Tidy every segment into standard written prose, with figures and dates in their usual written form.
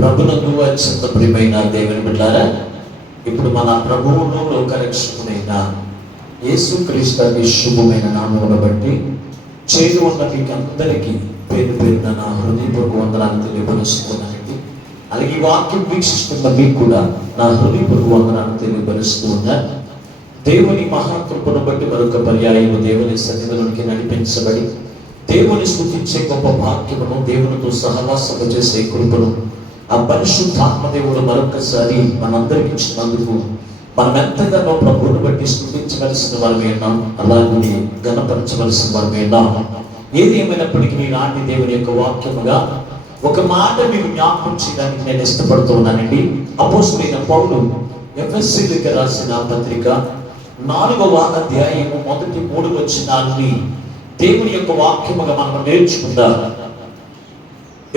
ప్రభునందు అత్యంత ప్రియమైన దేవుని బిడ్డలారా, ఇప్పుడు మన ప్రభువును లోకరక్షకుడైన యేసుక్రీస్తు శుభమైన నామమును బట్టి చేరు ఉన్న మీకు అందరికీ పేరు పేరున నా హృదయపూర్వక వందనాలు తెలియపరుస్తున్నానండి. అలాగే ఈ వాక్యం వీక్షిస్తున్న మీకు కూడా నా హృదయపూర్వక వందనాలు తెలియపరుస్తూ ఉన్నాను. దేవుని మహాకృపను బట్టి మరొక పర్యాయము దేవుని సన్నిధిలోనికి నడిపించబడి దేవుని స్తుతించే గొప్ప భాగ్యమును, దేవునితో సహవాసము చేసే కృపను ఆ పరిశుద్ధాత్మ దేవుడు మరొకసారి మనందరికి ఇచ్చినందుకు మనం ఎంతగానో ప్రభువును బట్టి స్తుతించవలసిన వారమే ఉన్నాం, అలాగే ఘనపరచవలసిన వారమే ఉన్నాం. ఏది ఏమైనప్పటికీ నాటి దేవుని యొక్క వాక్యముగా ఒక మాట మీకు జ్ఞాపకం చేయడానికి నేను ఇష్టపడుతూ ఉన్నానండి. అపోస్తలుడైన పౌలు ఎఫెసీయులకు రాసిన పత్రిక 4వ అధ్యాయము మొదటి 3 వచనాన్ని దేవుని యొక్క వాక్యముగా మనం నేర్చుకుందాం.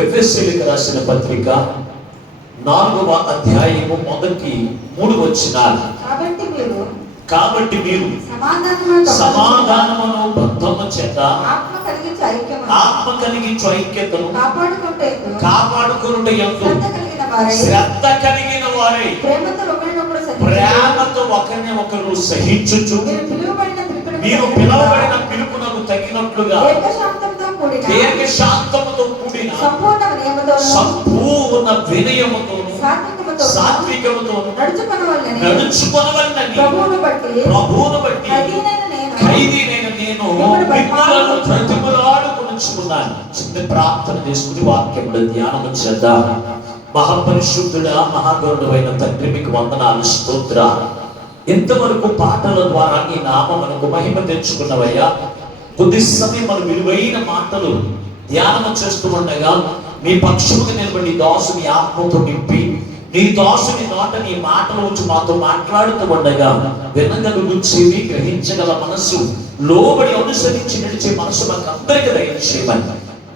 ఎఫెసీయులకు రాసిన పత్రిక 4వ అధ్యాయము మొదటి 3 వచనాలు. కాబట్టి మీరు సమాధానమును బంధము చేత ఆత్మ కలిగించు ఐక్యతను కాపాడుకొనుటయందు శ్రద్ధ కలిగిన వారై ప్రేమతో ఒకరిని ఒకరు సహించుచు మీరు పిలువబడిన పిలుపునకు తగినట్లుగా దీర్ఘశాంతముతో కూడిన సంపూర్ణ వినయముతోను సాత్వికముతోను నడుచుకొనవలెనని ప్రభువును బట్టి ఖైదీనైన నేను మిమ్ములను బ్రతిమలాడుకొనుచున్నాను. చిన్న ప్రార్థన చేసుకుని వాక్యముల ధ్యానము చేద్దాం. మహాపరిశుద్ధుడా, మహాగరుడైన తండ్రి, మీకు వందనాలు, స్తోత్రాలు. ఇంతవరకు పాటల ద్వారా నీ నామమునకు మహిమ తెచ్చుకున్నవయ్యా. కొద్ది సమయం మన విలువైన మాటలు ధ్యానం చేస్తూ ఉండగా నీ పక్షముగా నిలబడి దాసుని ఆత్మతో నింపి నీ దాసుని నోట నీ మాటలు వచ్చి మాతో మాట్లాడుతూ ఉండగా వినగలుగు చెవి, గ్రహించగల మనసు, లోబడి అనుసరించి నడిచే మనసు మాకు అందరికీ దయచేయమని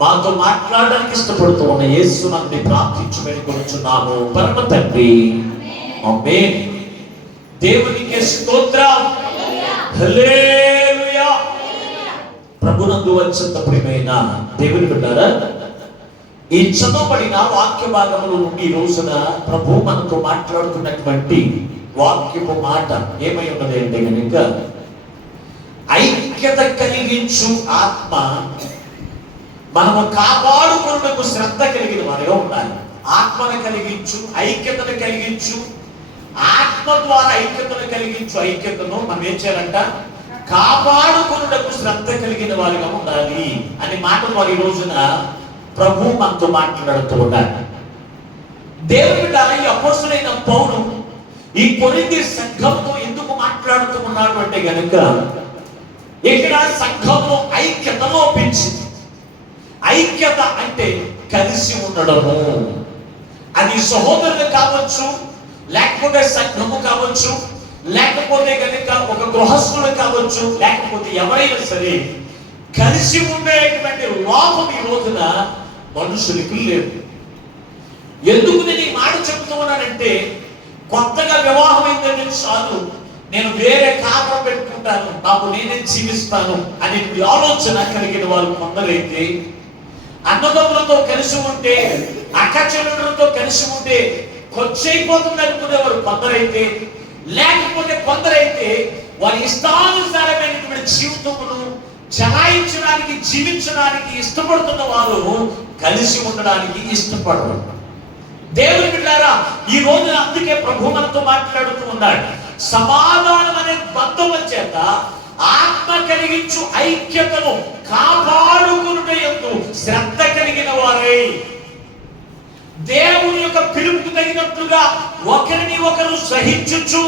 మాతో మాట్లాడడానికి ఇష్టపడుతూ ఉన్న యేసుని ప్రార్థించి వేడుకొనుచున్నాము పరమ తండ్రి, ఆమేన్. దేవునికి స్తోత్రం, హల్లెలూయా. ప్రభునందు అత్యంత ప్రియమైన దేవుని బిడ్డలారా, ఈ చదవబడిన వాక్య భాగముల నుండి ఈ రోజున ప్రభు మనతో మాట్లాడుతున్నటువంటి వాక్యపు మాట ఏమై ఉన్నది అంటే కనుక ఐక్యత కలిగించు ఆత్మ మనము కాపాడుకున్నకు శ్రద్ధ కలిగిన వారిగా ఉండాలి. ఆత్మను కలిగించు, ఐక్యతను కలిగించు, ఆత్మ ద్వారా ఐక్యతను కలిగించు. ఐక్యతను మనం ఏం చేయాలంట? కాపాడుకున్నకు శ్రద్ధ కలిగిన వారిగా ఉండాలి అనే మాట ద్వారా ఈ రోజున ప్రభు మనతో మాట్లాడుతూ ఉన్నారు. దేవుని ఈ అపోస్తలుడైన పౌలు ఈ కొరింథీ సంఘంతో ఎందుకు మాట్లాడుతూ ఉన్నాడు అంటే గనుక ఇక్కడ సంఘంలో ఐక్యత లోపించింది. ఐక్యత అంటే కలిసి ఉండడము. అది సహోదరులు కావచ్చు, లేకపోతే సంఘము కావచ్చు, లేకపోతే కనుక ఒక గృహస్థులు కావచ్చు, లేకపోతే ఎవరైనా సరే కలిసి ఉండేటువంటి లోపం ఈ రోజున మనుషులకి లేదు. ఎందుకు నేను ఈ మాట చెప్తూ ఉన్నానంటే, కొత్తగా వివాహం అయిందంటే చాలు నేను వేరే కాపురం పెట్టుకుంటాను, నాకు నేనే జీవిస్తాను అనే ఆలోచన కలిగిన వాళ్ళు కొందరైతే, అన్నదమ్ములతో కలిసి ఉంటే, అక్క చెల్లెళ్ళతో కలిసి ఉంటే ఖర్చయిపోతుంది అనుకునేవారు కొందరైతే, లేకపోతే కొందరైతే వారి ఇష్టానుసారమైనటువంటి జీవితమును చలాయించడానికి, జీవించడానికి ఇష్టపడుతున్న వారు కలిసి ఉండడానికి ఇష్టపడరు. దేవుని బిడ్డలారా, ఈ రోజున అందుకే ప్రభు మనతో మాట్లాడుతూ ఉన్నాడు. సమాధానం అనే బంధము చేత ఆత్మ కలిగించు ఐక్యతను కాపాడుకొనుటయందు శ్రద్ధ కలిగిన వారై, దేవుని యొక్క పిలుపుకు తగినట్లుగా ఒకరిని ఒకరు సహించుచు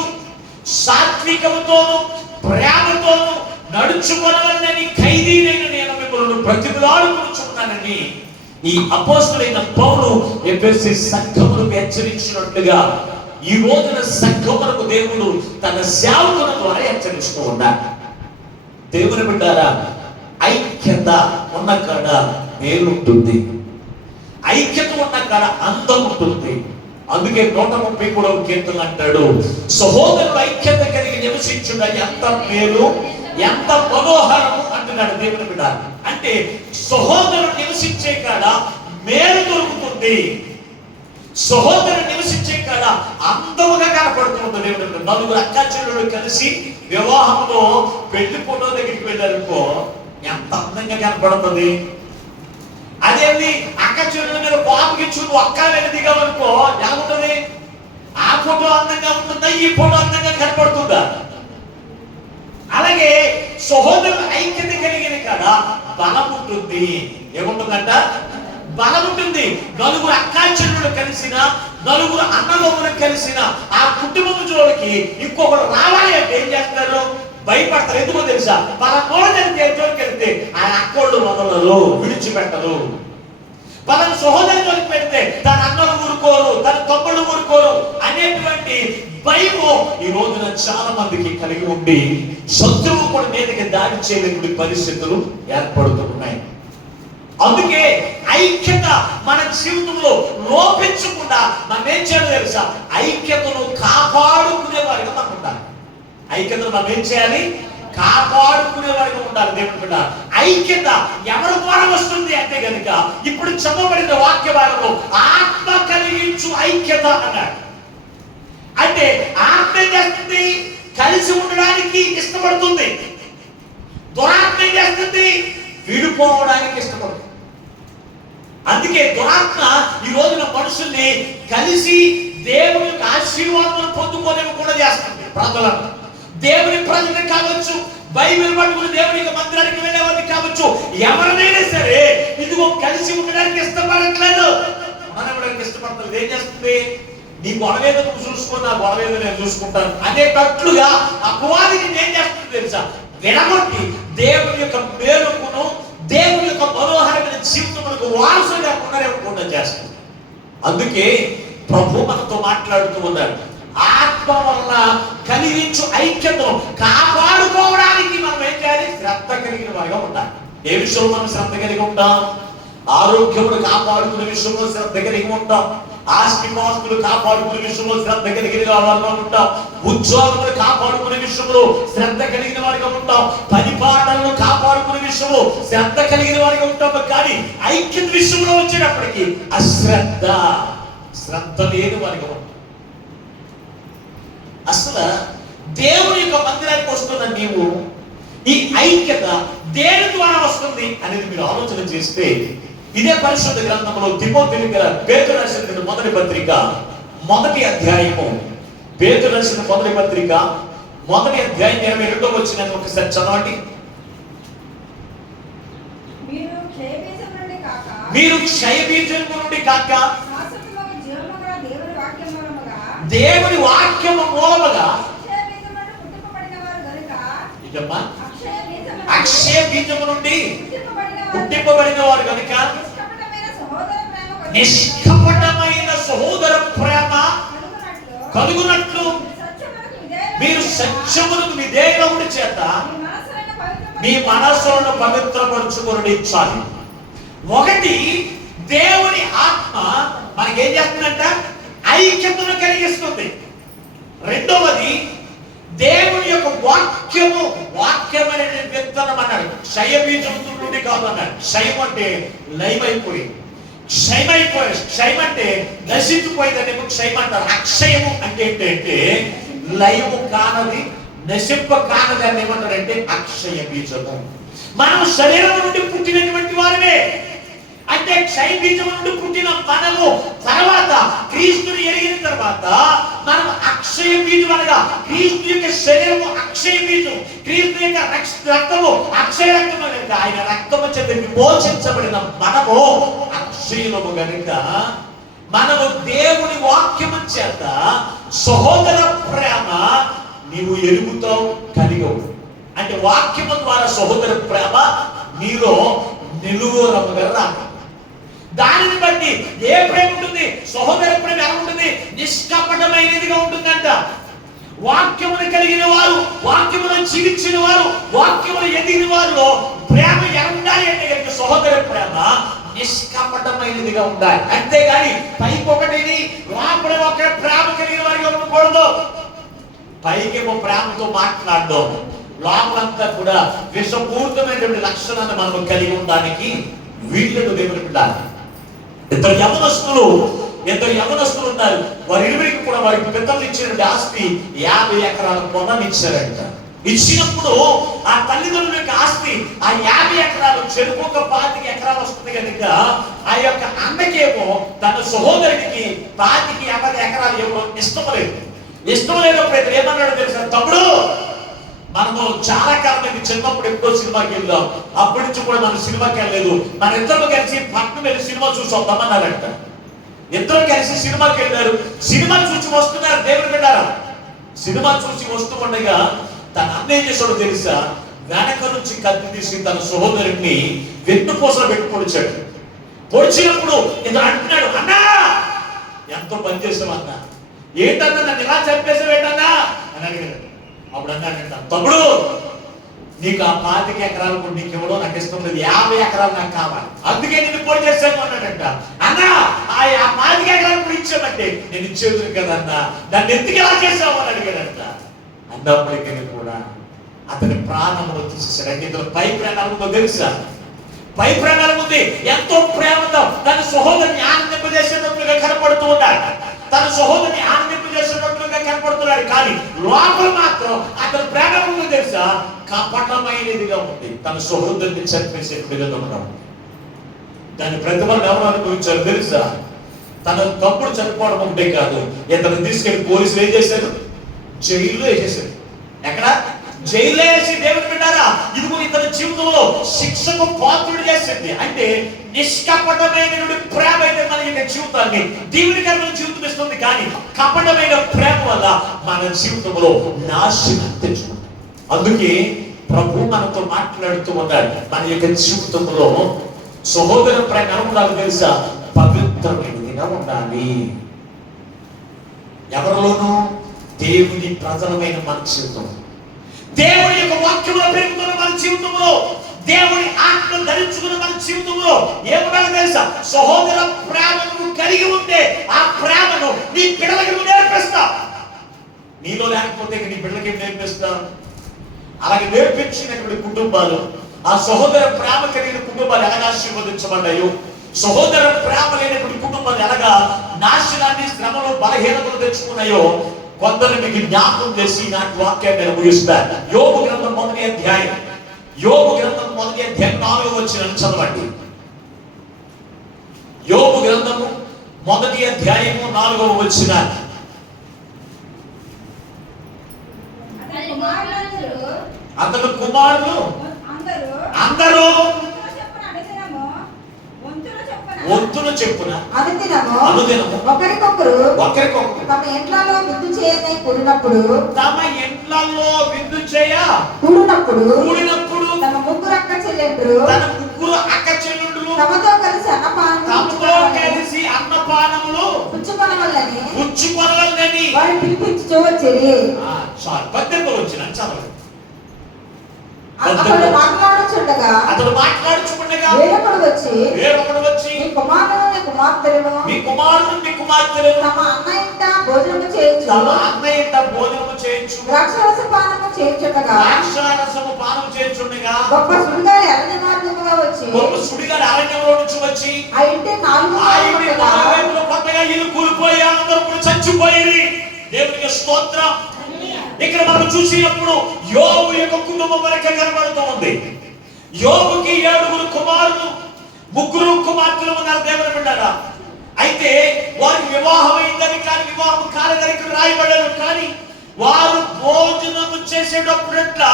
సాత్వికముతోను ప్రేమతోను నడుచుకొనవలెనని ఖైదీనైన నేను మిమ్మల్ని బ్రతిమలాడుకొనుచున్నానని ఈ అపోస్తలుడైన పౌలు ఎఫెసీ సంఘమును హెచ్చరించినట్లుగా ఈ రోజున సంఘమునకు దేవుడు తన సేవకుల ద్వారా హెచ్చరిస్తూ ఉన్నాడు. దేవుని బిడ్డారా, ఐక్యత ఉన్న కాడ మేలుంటుంది, ఐక్యత ఉన్న కాడ అందం ఉంటుంది. అందుకే 133వ కీర్తన అంటాడు, సహోదరుడు ఐక్యత కలిగి నివసించుట ఎంత మేలు, ఎంత మనోహరము అంటున్నాడు దేవుని బిడ్డ. అంటే సహోదరుడు నివసించే కాడ మేలు దొరుకుతుంది. సహోదరు నివసించే కాడ అందముగా కనపడుతుంది. దేవుడు నలుగురు అక్క చెల్లెలు కలిసి వివాహంలో పెళ్లి ఫోటో దగ్గరికి వెళ్ళారనుకో ఎంత అందంగా కనపడుతుంది. అదేంటి అక్క చెల్లెల మీద పాపకి చూడు అక్క మీద దిగామనుకో ఎలా ఉంటుంది? ఆ ఫోటో అందంగా ఉంటుందా, ఈ ఫోటో అందంగా కనపడుతుందా? అలాగే సహోదరుల ఐక్యత కలిగిన కాడ బలం ఉంటుంది. ఏముంటుందంట? బలం ఉంటుంది. నలుగురు అక్కా చెల్లెలు కలిసిన, నలుగురు అన్నదమ్ములు కలిసిన ఆ కుటుంబం జోలికి ఇంకొకరు రావాలి అంటే ఏం చేస్తారు? భయపడతారు. ఎందుకో తెలుసా? జోలికి వెళ్తే ఆయన అక్కోళ్ళు వదలరు, విడిచిపెట్టరు. పదన సహోదరి జోలికి పెడితే తన అన్నలు ఊరుకోరు, తన తమ్ముళ్ళు ఊరుకోరు అనేటువంటి భయము ఈ రోజున చాలా మందికి కలిగి ఉండి శత్రువు కూడా మీదకి దాడి చేయలేని పరిస్థితులు ఏర్పడుతున్నాయి. అందుకే ఐక్యత మన జీవితంలో లోపించకుండా మనం ఏం చేయాలి తెలుసా? ఐక్యతను కాపాడుకునే వారిగా మనం ఉండాలి. ఐక్యతను మనం ఏం చేయాలి? కాపాడుకునే వారిగా ఉండాలి. దేవుడు ఐక్యత ఎవరి ద్వారా వస్తుంది అంటే కనుక ఇప్పుడు చెప్పబడిన వాక్య భాగంలో ఆత్మ కలిగించు ఐక్యత అన్నాడు. అంటే ఆత్మ ఏం చేస్తుంది? కలిసి ఉండడానికి ఇష్టపడుతుంది. దురాత్మ ఏం చేస్తుంది? విడిపోవడానికి ఇష్టపడుతుంది. అందుకే దురాత్మ ఈ రోజున మనుషుల్ని కలిసి దేవుని యొక్క ఆశీర్వాదాలను పొందుకోలేకుండా చేస్తుంది. ప్రజలను దేవుని ప్రజలు కావచ్చు, బైబిల్ పట్టుకుని దేవుని యొక్క మందిరానికి వెళ్ళేవాడిని కావచ్చు, ఎవరినైనా సరే ఇదిగో కలిసి ఉండడానికి ఇష్టపడట్లేదు. మనం ఇష్టపడలేదు. ఏం చేస్తుంది? నీ గొడవేదో నువ్వు చూసుకో, నా గొడవేదో నేను చూసుకుంటాను అనేటట్లుగా అపవాదిని ఏం చేస్తుంది తెలుసా? విడగొట్టి దేవుని యొక్క మేలుకును దేవుని యొక్క మనోహరమైన జీవితములకు వారసుగా ఉండకుండా చేస్తుంది. అందుకే ప్రభు మనతో మాట్లాడుతూ ఉన్నాడు. ఆత్మ వల్ల కలిగించు ఐక్యతను కాపాడుకోవడానికి మనం ఏం చేయాలి? శ్రద్ధ కలిగిన వారిగా ఉండాలి. ఏ విషయంలో మనం శ్రద్ధ కలిగి ఉంటాం? ఆరోగ్యమును కాపాడుకునే విషయంలో శ్రద్ధ కలిగి ఉంటాం. ఆస్తిపాస్తులు కాపాడుకునే విషయంలో శ్రద్ధ కలిగిన వారిగా ఉంటాం. ఉద్యోగములు కాపాడుకునే విషయంలో శ్రద్ధ కలిగిన వారిగా ఉంటాం. పరిపాలనను కాపాడుకునే విషయంలో శ్రద్ధ కలిగిన వారిగా ఉంటాం. కానీ ఐక్యత విషయంలో వచ్చేటప్పటికి శ్రద్ధ లేని వారిగా ఉంటాం. అసలు దేవుని యొక్క మందిరానికి వస్తున్న నీవు ఈ ఐక్యత దేని ద్వారా వస్తుంది అనేది మీరు ఆలోచన చేస్తే ఇదే పరిశుద్ధ గ్రంథంలో తిమోతికి పేతురు రాసిన మొదటి పత్రిక 1వ అధ్యాయము, పేతురు రాసిన మొదటి పత్రిక 1వ అధ్యాయం 22వ వచనం ఒకసారి చదవండి. మీరు క్షయబీజం నుండి కాక దేవుని వాక్యము మూలముగా అక్షయ బీజము నుండి పుట్టింపబడిన వారు కనుక నిష్కపటమైన సహోదర ప్రేమ కలుగునట్లు మీరు సత్యమునకు విధేయులవుడి చేత మీ మనస్సులను పవిత్రపరచుకొనుడి చాలు. ఒకటి, దేవుని ఆత్మ మనకేం చేస్తుందంట? ఐక్యతను కలిగిస్తుంది. రెండవది, దేవుని యొక్క వాక్యం అనే విత్తనం అన్నాడు. క్షయబీజం నుండి కాదు అన్నాడు. క్షయం అంటే లయమైపోయి, క్షయం అంటే నశించిపోయిందని క్షయం అంటారు. అక్షయము అంటే ఏంటంటే లయము కానది, నశింప కానది అని ఏమంటారంటే అక్షయ బీజము. మనం శరీరం నుండి పుట్టినటువంటి వారినే. అంటే క్షయ బీజం నుండి పుట్టిన మనము తర్వాత క్రీస్తుని ఎరిగిన తర్వాత మనం అక్షయ బీజం అనగా క్రీస్తు యొక్క శరీరము అక్షయ బీజం, క్రీస్తు యొక్క రక్తము అక్షయ రక్తము కనుక ఆయన రక్తము చేత విమోచించబడిన మనము అక్షయులము కనుక మనము దేవుని వాక్యము చేత సహోదర ప్రేమ నీవు ఎరుగుతావు, కలిగవు. అంటే వాక్యము ద్వారా సహోదర ప్రేమ నీలో నిలువరముగా రాదు. దానిని బట్టి ఏ ప్రేమ ఉంటుంది? సహోదర ప్రేమ ఎలా ఉంటుంది? నిష్కపటమైనదిగా ఉంటుందంట. వాక్యమును కలిగిన వారు, వాక్యమును జీవించిన వారు, వాక్యమును ఎదిగిన వారిలో ప్రేమ ఎలాంటి అంటే కనుక సహోదర ప్రేమ నిష్కపటమైనదిగా ఉండాలి. అంతేగాని పైకి ఒకటిని లోపల ఒక ప్రేమ కలిగిన వారిగా ఉండకూడదు. పైకేమో ప్రేమతో మాట్లాడడం, లోపలంతా కూడా విషపూరితమైనటువంటి లక్షణాన్ని మనం కలిగి ఉండడానికి వీళ్ళను దేవుని బిడ్డాలి. ఇద్దరు యవనస్తులు ఇద్దరు యవనస్తులు ఉన్నారు. వారి ఇరువురికి కూడా వారికి పితరులు ఇచ్చిన ఆస్తి 50 ఎకరాల పొలాన్ని ఇచ్చారంట. ఇచ్చినప్పుడు ఆ తల్లిదండ్రుల యొక్క ఆస్తి ఆ 50 ఎకరాలు చెరుకు ఒక 25 ఎకరాలు వస్తుంది కనుక ఆ యొక్క అన్నకేమో తన సహోదరుడికి 25 ఎకరాలు ఇవ్వడం ఇష్టం లేనప్పుడు ఇతను ఏమన్నాడు తెలుసా, తమ్ముడు మనము చాలా కాలం చిన్నప్పుడు ఎప్పుడో సినిమాకి వెళ్దాం, అప్పటి నుంచి కూడా మనం సినిమాకి వెళ్ళలేదు, మన ఇద్దరు కలిసి పట్నం వెళ్ళి సినిమా చూసి వద్దామన్నారంట. ఇద్దరు కలిసి సినిమాకి వెళ్ళారు. సినిమా చూసి వస్తున్నారు. దేవుని బిడ్డారా, సినిమా చూసి వస్తూ ఉండగా తన అన్న ఏం చేశాడో తెలుసా, వెనక నుంచి కత్తి తీసి తన సహోదరుడిని వెన్నుపూసలో పెట్టి పొడిచాడు. పొడిచినప్పుడు ఇతను అంటున్నాడు, అన్నా ఎంతో పని చేసావు అన్న, ఏంటన్నా నన్ను ఇలా చంపేసావు ఏంటన్నా అని అడిగాడు. అప్పుడు అన్నాడంట, తమ్ముడు నీకు ఆ 25 ఎకరాలు కూడా నీకు ఇవ్వడం నాకు ఇష్టం లేదు, 50 ఎకరాలు నాకు కావాలి, అందుకే నేను పొడి చేశాను అన్నాడంట. అన్నా ఆ 25 ఎకరాలు కూడా ఇచ్చామంటే నేను ఇచ్చేది కదన్నా, నన్ను ఎందుకు ఎలా చేసావు అని అడిగాడంట. అన్నప్పటికీ కూడా అతని ప్రాణంలో తీసేసాడు. ఇతను పై ప్రాణాల ముందు తెలుసా, పై ప్రాణాల ముందు ఎంతో ప్రేమతో తన సహోదరిని ఆనందింపజేసేటట్లుగా కనపడుతూ ఉన్నాడు. తన సహోదరిని ఆనందింపజేసేటట్లుగా కనపడుతున్నాడు. కానీ లోపల మాత్రం అతని ప్రేమ ముందు తెలుసా కపటమైనదిగా ఉంది. తన సహోదరిని చంపేసే విధంగా ఉన్నాడు. దాని ప్రతిఫలం ఎవరు అనుభవించారు తెలుసా, తన తమ్ముడు చనిపోవడం ఒకటే కాదు, ఇతను తీసుకెళ్లి పోలీసులు ఏం చేశారు, జైల్లో వేసేసారు. ఎక్కడ? జైల్లో వేసి దేవుని బిడ్డారా ఇదిగో ఇతని జీవితంలో శిక్షకు పాత్రుడు చేసింది. అంటే నిష్కపటమైన ప్రేమ అయితే మన యొక్క జీవితాన్ని దీవెనకరమైన జీవితం ఇస్తుంది. కానీ కపటమైన ప్రేమ వల్ల మన జీవితంలో నాశనం తెచ్చుకుంటాం. అందుకే ప్రభు మనతో మాట్లాడుతూ ఉన్నాడు, మన యొక్క జీవితంలో సహోదర ప్రేమ ఎలా ఉండాలి తెలుసా, పవిత్రమైనదిగా ఉండాలి. ఎవరిలోనూ దేవుని ప్రజలమైన మన జీవితం, దేవుని యొక్క వాక్యంలో పెరుగుతున్న మన జీవితంలో, దేవుని ఆత్మ ధరించుకున్న మన జీవితంలో ఏముండాలి తెలుసా, సహోదర ప్రేమను కలిగి ఉంటే ఆ ప్రేమను నీ పిల్లలకి నేర్పిస్తా. నీలో లేకపోతే నీ పిల్లలకి నేర్పిస్తా. అలాగే నేర్పించినటువంటి కుటుంబాలు, ఆ సహోదర ప్రేమ కలిగిన కుటుంబాలు ఎలాగా ఆశీర్వదించబడ్డాయో, సహోదర ప్రేమ లేనటువంటి కుటుంబాలు ఎలాగా నాశనాన్ని, శ్రమలు, బలహీనతలు తెచ్చుకున్నాయో కొందరు మీకు జ్ఞాపకం చేసి నాకు వాక్యాన్ని నేను ముగిస్తాను. యోబు గ్రంథం 1వ అధ్యాయం, యోబు గ్రంథం 1వ అధ్యాయం 4వ వచనం చదవండి. యోబు గ్రంథము 1వ అధ్యాయము 4వ వచనం. అతని కుమారులు అందరూ వంతులు చెప్పున అనుదినము ఒకరికొకరు తమ ఇంట్లలో విందు చేయని కూడినప్పుడు తమ ముగ్గురు అక్క చెల్లెండ్రు తమతో కలిసి అన్నపానములు పుచ్చుకొనవలెనని వారు పిలిపించుచూ వచ్చిరి. పద్దెనిమిది వచ్చిన చదవండి. అతడు మాట్లాడుచుండగా వేరొకడు వచ్చి మీ కుమారులను తమ అన్న ఇంట భోజనము చేయించు ద్రాక్షరస పానము చేయించుండగా గొప్ప సుడిగాలి అరణ్య మార్గముగా వచ్చి ఆ ఇంటి 4 కొత్తగా ఇల్లు కూలిపోయి అందరూ చచ్చిపోయి. దేవునికి స్తోత్రం. ఇక్కడ మనం చూసినప్పుడు యోబు యొక్క కుటుంబం వరకు కనబడుతూ ఉంది. యోబుకి 7 కుమారులు, 3 కుమార్తెలు ఉన్నారు. దేవుని బిడ్డలారా, అయితే వారికి వివాహం అయిందని కానీ వివాహం కాలేదని రాయబడలేదు. కానీ వారు భోజనము చేసేటప్పుడట్లా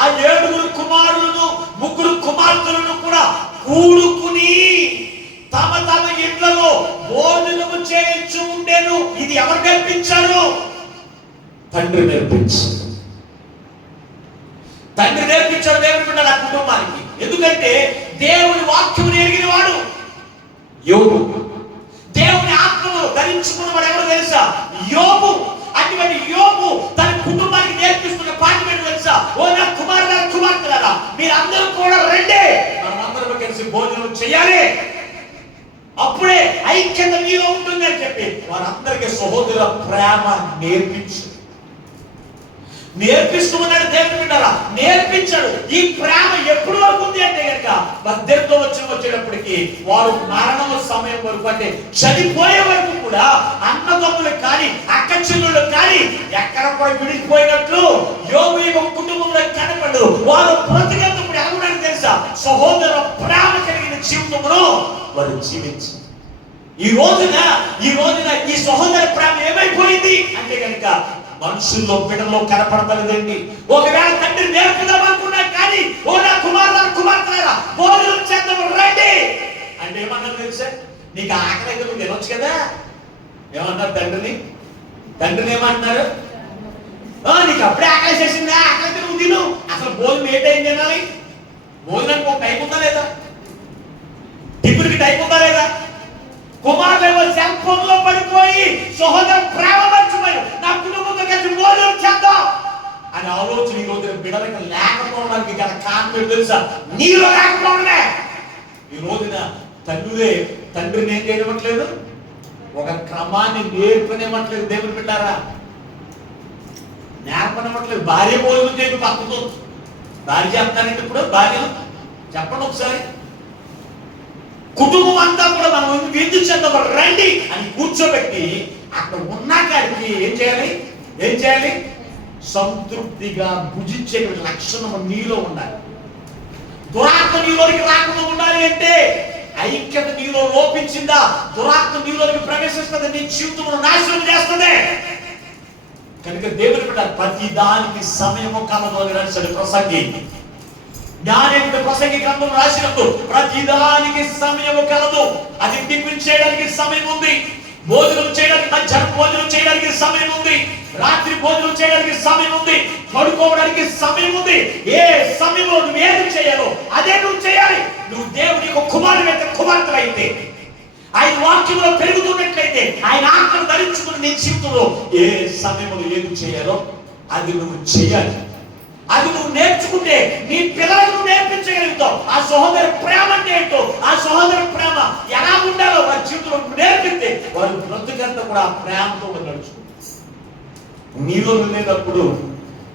ఆ 7 కుమారులను 3 కుమార్తెలను కూడా కూడుకుని తమ తమ ఇండ్లలో భోజనము చేయించు ఉండేను. ఇది ఎవరు నేర్పించారు? తండ్రి నేర్పించాడు. దేవుని బిడ్డ నా కుటుంబానికి. ఎందుకంటే దేవుని వాక్యమును ఎరిగిన వాడు యోబు. దేవుని ఆత్మను ధరించుకున్నవాడు ఎవరు తెలుసా? యోబు. అటువంటి యోబు తన కుటుంబానికి నేర్పిస్తున్న పాఠం ఏంటో తెలుసా? ఓ నా కుమార్తెలారా, మీరందరూ కూడా రండి, మనమందరం కలిసి భోజనం చేయాలి, అప్పుడే ఐక్యత మీలో ఉంటుంది అని చెప్పి వారందరికీ సహోదర ప్రేమ నేర్పిస్తూ ఉన్నాడు. దేవుని బిడ్డలారా, నేర్పించాడు. ఈ ప్రేమ ఎప్పుడు వరకు ఉంది అంటే కనుక 18వ వచనం వచ్చేటప్పటికి వారు మరణం సమయం వరకు, అంటే చనిపోయే వరకు కూడా అన్నదమ్ములు కానీ అక్క చెల్లెళ్ళు కానీ ఎక్కడ కూడా విడిపోయినట్లు యోబు యొక్క కుటుంబంలో కనపడు. వారు బ్రతికేటప్పుడు ఎవరైనా తెలుసా, సహోదర ప్రేమ కలిగిన జీవితంలో వారు జీవించారు. ఈ రోజున ఈ సహోదర ప్రేమ ఏమైపోయింది అంటే కనుక మనుషుల్లో బిడ్డల్లో కనపడలేదండి. ఒకవేళ తండ్రి నేర్పుదాం అనుకున్నా కానీ ఓ నా కుమార్తెలారా భోజనం చేద్దాం రండి అంటే ఏమన్నారు తెలుసా, నీకు ఆకలి అయితే నువ్వు తినొచ్చు కదా. ఏమన్నారు తండ్రిని ఏమంటున్నారు, నీకు అప్పుడే ఆకలి చేసిందా, ఆకలి అయితే నువ్వు తిను. అసలు భోజనం ఏ టైం తినాలి, భోజనానికి ఒక టైం ఉందా లేదా, టిఫిన్కి టైం ఉందా లేదా. కుమారులు సెల్ ఫోన్ లో పడిపోయి సహోదర ప్రేమ మర్చిపోయి నా కుటుంబంతో కలిసి భోజనం చేద్దాం అని ఆలోచన ఈ రోజున బిడ్డలకు లేకపోవడానికి గల కారణం తెలుసా, నీలో లేకపోవడమే. ఈ రోజున తండ్రిని ఏం చేయనివ్వట్లేదు, ఒక క్రమాన్ని నేర్పనివ్వట్లేదు. దేవుని బిడ్డారా, నేర్పనివ్వట్లేదు. భార్య భోజనం చేయడం పక్కతో భార్య చెప్తానండి. ఇప్పుడు భార్య చెప్పండి ఒకసారి, కుటుంబం అంతా కూడా మనం ఎందుకు చేద్దాం రండి అని కూర్చోబెట్టి అక్కడ ఉన్న కాడికి ఏం చేయాలి సంతృప్తిగా భుజించే లక్షణం నీలో ఉండాలి. దురాత్మ నీలోకి రాకుండా ఉండాలి అంటే ఐక్యత నీలో లోపించిందా, దురాత్మ నీలోకి ప్రవేశిస్తుంది, నీ జీవితంలో నాశనం చేస్తుంది. కనుక దేవుని బిడ్డ ప్రతి దానికి సమయము కలదు అని రాశాడు ప్రసంగి. జ్ఞానేంద్ర ప్రసంగి గ్రంథం రాసినప్పుడు ప్రతిదానికి సమయం కలదు. అది టిఫిన్ చేయడానికి సమయం ఉంది, భోజనం చేయడానికి మధ్యాహ్నం భోజనం చేయడానికి సమయం ఉంది, రాత్రి భోజనం చేయడానికి సమయం ఉంది, పడుకోవడానికి సమయం ఉంది. ఏ సమయంలో నువ్వు ఏది చేయాలో అదే నువ్వు చేయాలి. నువ్వు దేవుని యొక్క కుమార్తె అయితే, ఆయన వాక్యంలో పెరుగుతున్నట్లయితే, ఆయన ఆత్మను ధరించుకుని నీ జీవితంలో ఏ సమయంలో ఏది చేయాలో అది నువ్వు చేయాలి. అది నువ్వు నేర్చుకుంటే నీ పిల్లలకు నేర్పించగలుగుతావు. ఆ సహోదర ప్రేమ అంటే ఏంటో, ఆ సహోదర ప్రేమ ఎలా ఉండాలో వారి జీవితంలో నేర్పితే వారి బ్రతుకంతా కూడా ఆ ప్రేమతో నడుచుకుంటారు. నీలో లేనప్పుడు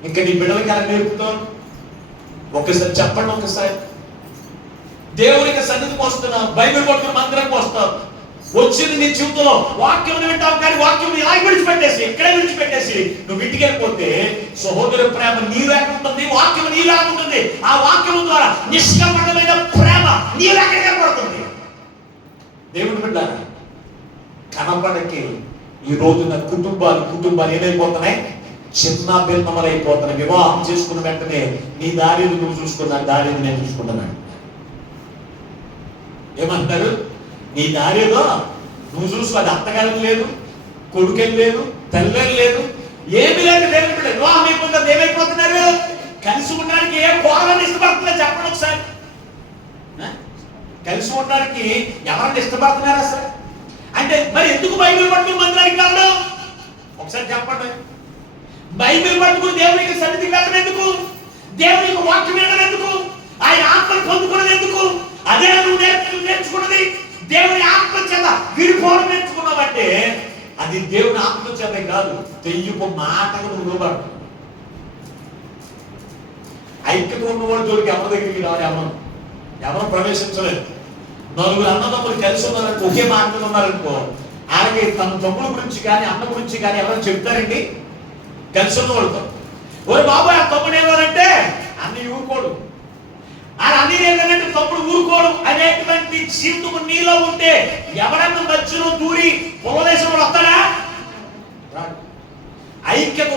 ఇంకా నీ బిడ్డలకి ఎలా నేర్పుతావు? ఒకసారి చెప్పండి. ఒకసారి దేవునికి సన్నిధికి వస్తున్నావు, బైబిల్ పట్టుకుని మందిరానికి వస్తావు, వచ్చింది నీ జీవితంలో వాక్యం వింటావు, కానీ వాక్యం ఇలా విడిచిపెట్టేసి ఇక్కడే విడిచిపెట్టేసి నువ్వు ఇంటికి వెళ్ళిపోతే సహోదర ప్రేమ నీలాగా ఉంటుంది, వాక్యం నీలాగా ఉంటుంది. ఆ వాక్యం ద్వారా నిష్కపటమైన ప్రేమ నీలాగా కనపడుతుంది. దేవుని బిడ్డ కనపడకి ఈ రోజున కుటుంబాలు ఏమైపోతున్నాయి, చిన్న భిన్నములైపోతున్నాయి. వివాహం చేసుకున్న వెంటనే నీ దారిని నువ్వు చూసుకున్నా, దారిని నేను చూసుకున్నాను. ఏమంటారు, నీ దారిలో నువ్వు చూసుకోవాలి. అత్తగారికి లేదు, కొడుకేం లేదు, తల్లి లేదు, ఏమి లేదు. దేవుని బిడ్డ వివాహం అయిపోతుంది, ఏమైపోతున్నారు, కలిసి ఉండడానికి ఏ కోరాన్ని ఇష్టపడుతున్నారు చెప్పండి ఒకసారి. కలిసి ఉండడానికి ఎవరిని ఇష్టపడుతున్నారు అసలు అంటే మరి ఎందుకు బైబిల్ పట్టుకుని మందిరానికి వెళ్ళడం ఒకసారి చెప్పండి. బైబిల్ పట్టుకుని దేవునికి సన్నిధికి వెళ్ళడం ఎందుకు, దేవునికి వాక్యం వినడం ఎందుకు, ఆయన ఆత్మను పొందుకున్నది ఎందుకు? అదే నువ్వు నేర్చుకున్నది. దేవుని ఆత్మ చేత విడిపోవడం నేర్చుకున్నావంటే అది దేవుని ఆత్మ చేత కాదు, తెయ్యపు మాటకు నువ్వు లోబడు. ఐక్యత ఉన్నవాడు జోలికి ఎవరి దగ్గరికి రావాలి, ఎవరు ప్రవేశించలేదు. నలుగురు అన్నదమ్ములు కలిసి ఉన్నారనుకో, ఒకే మాట ఉన్నారనుకో, అలాగే తన తమ్ముడు గురించి కానీ అన్న గురించి కానీ ఎవరైనా చెప్తారండి కలిసి ఉన్నవాడుతో. ఓ బాబాయ్ ఆ తమ్ముడు ఏమన్నారంటే అన్ని ఊరుకోడు, అన్ని ఏదంటే తమ్ముడు ఊరుకోడు అనేటువంటి జీవితం నీలో ఉంటే ఎవరన్నా మధ్యలో దూరి పొలదేశంలో వస్తాడా? ఐక్యత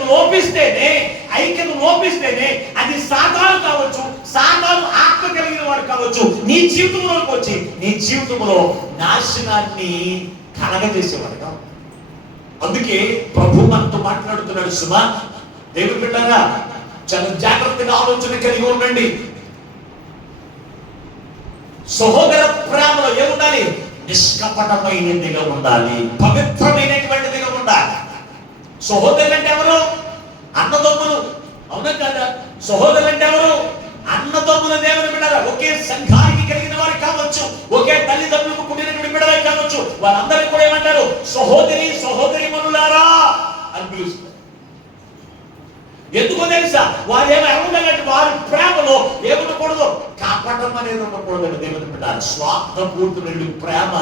లోపిస్తేనే అది సాతాను కావచ్చు, సాతాను ఆత్మ కలిగిన వాడు కావచ్చు, నీ జీవితంలోకి వచ్చి నీ జీవితంలో నాశనాన్ని కలగజేసేవాడుగా. అందుకే ప్రభు మనతో మాట్లాడుతున్నాడు, సుమా దేవుని బిడ్డలారా చాలా జాగ్రత్తగా ఆలోచన కలిగి ఉండండి. సహోదర ప్రేమలో ఏముండాలి, నిష్కపటమైనదిగా ఉండాలి, పవిత్రమైనటువంటిదిగా ఉండాలి. సహోదరులు అంటే ఎవరు? అన్నదమ్ములు, అవునా కదా? సహోదరులు అంటే ఎవరు? అన్నదమ్ముల దేవుని బిడ్డలు, ఒకే సంఘానికి కలిగిన వారు కావచ్చు, ఒకే తల్లిదండ్రులకు పుట్టినటువంటి బిడ్డలు కావచ్చు, వారందరికీ కూడా ఏమంటారు, సహోదరీమణులారా అని పిలుస్తారు. ఎందుకో తెలుసా, వారు ఏమంటే వారి ప్రేమలో ఏముండకూడదు, కాపటం అనేది ఉండకూడదు. దేవుని బిడ్డ స్వార్థపూర్తుల ప్రేమ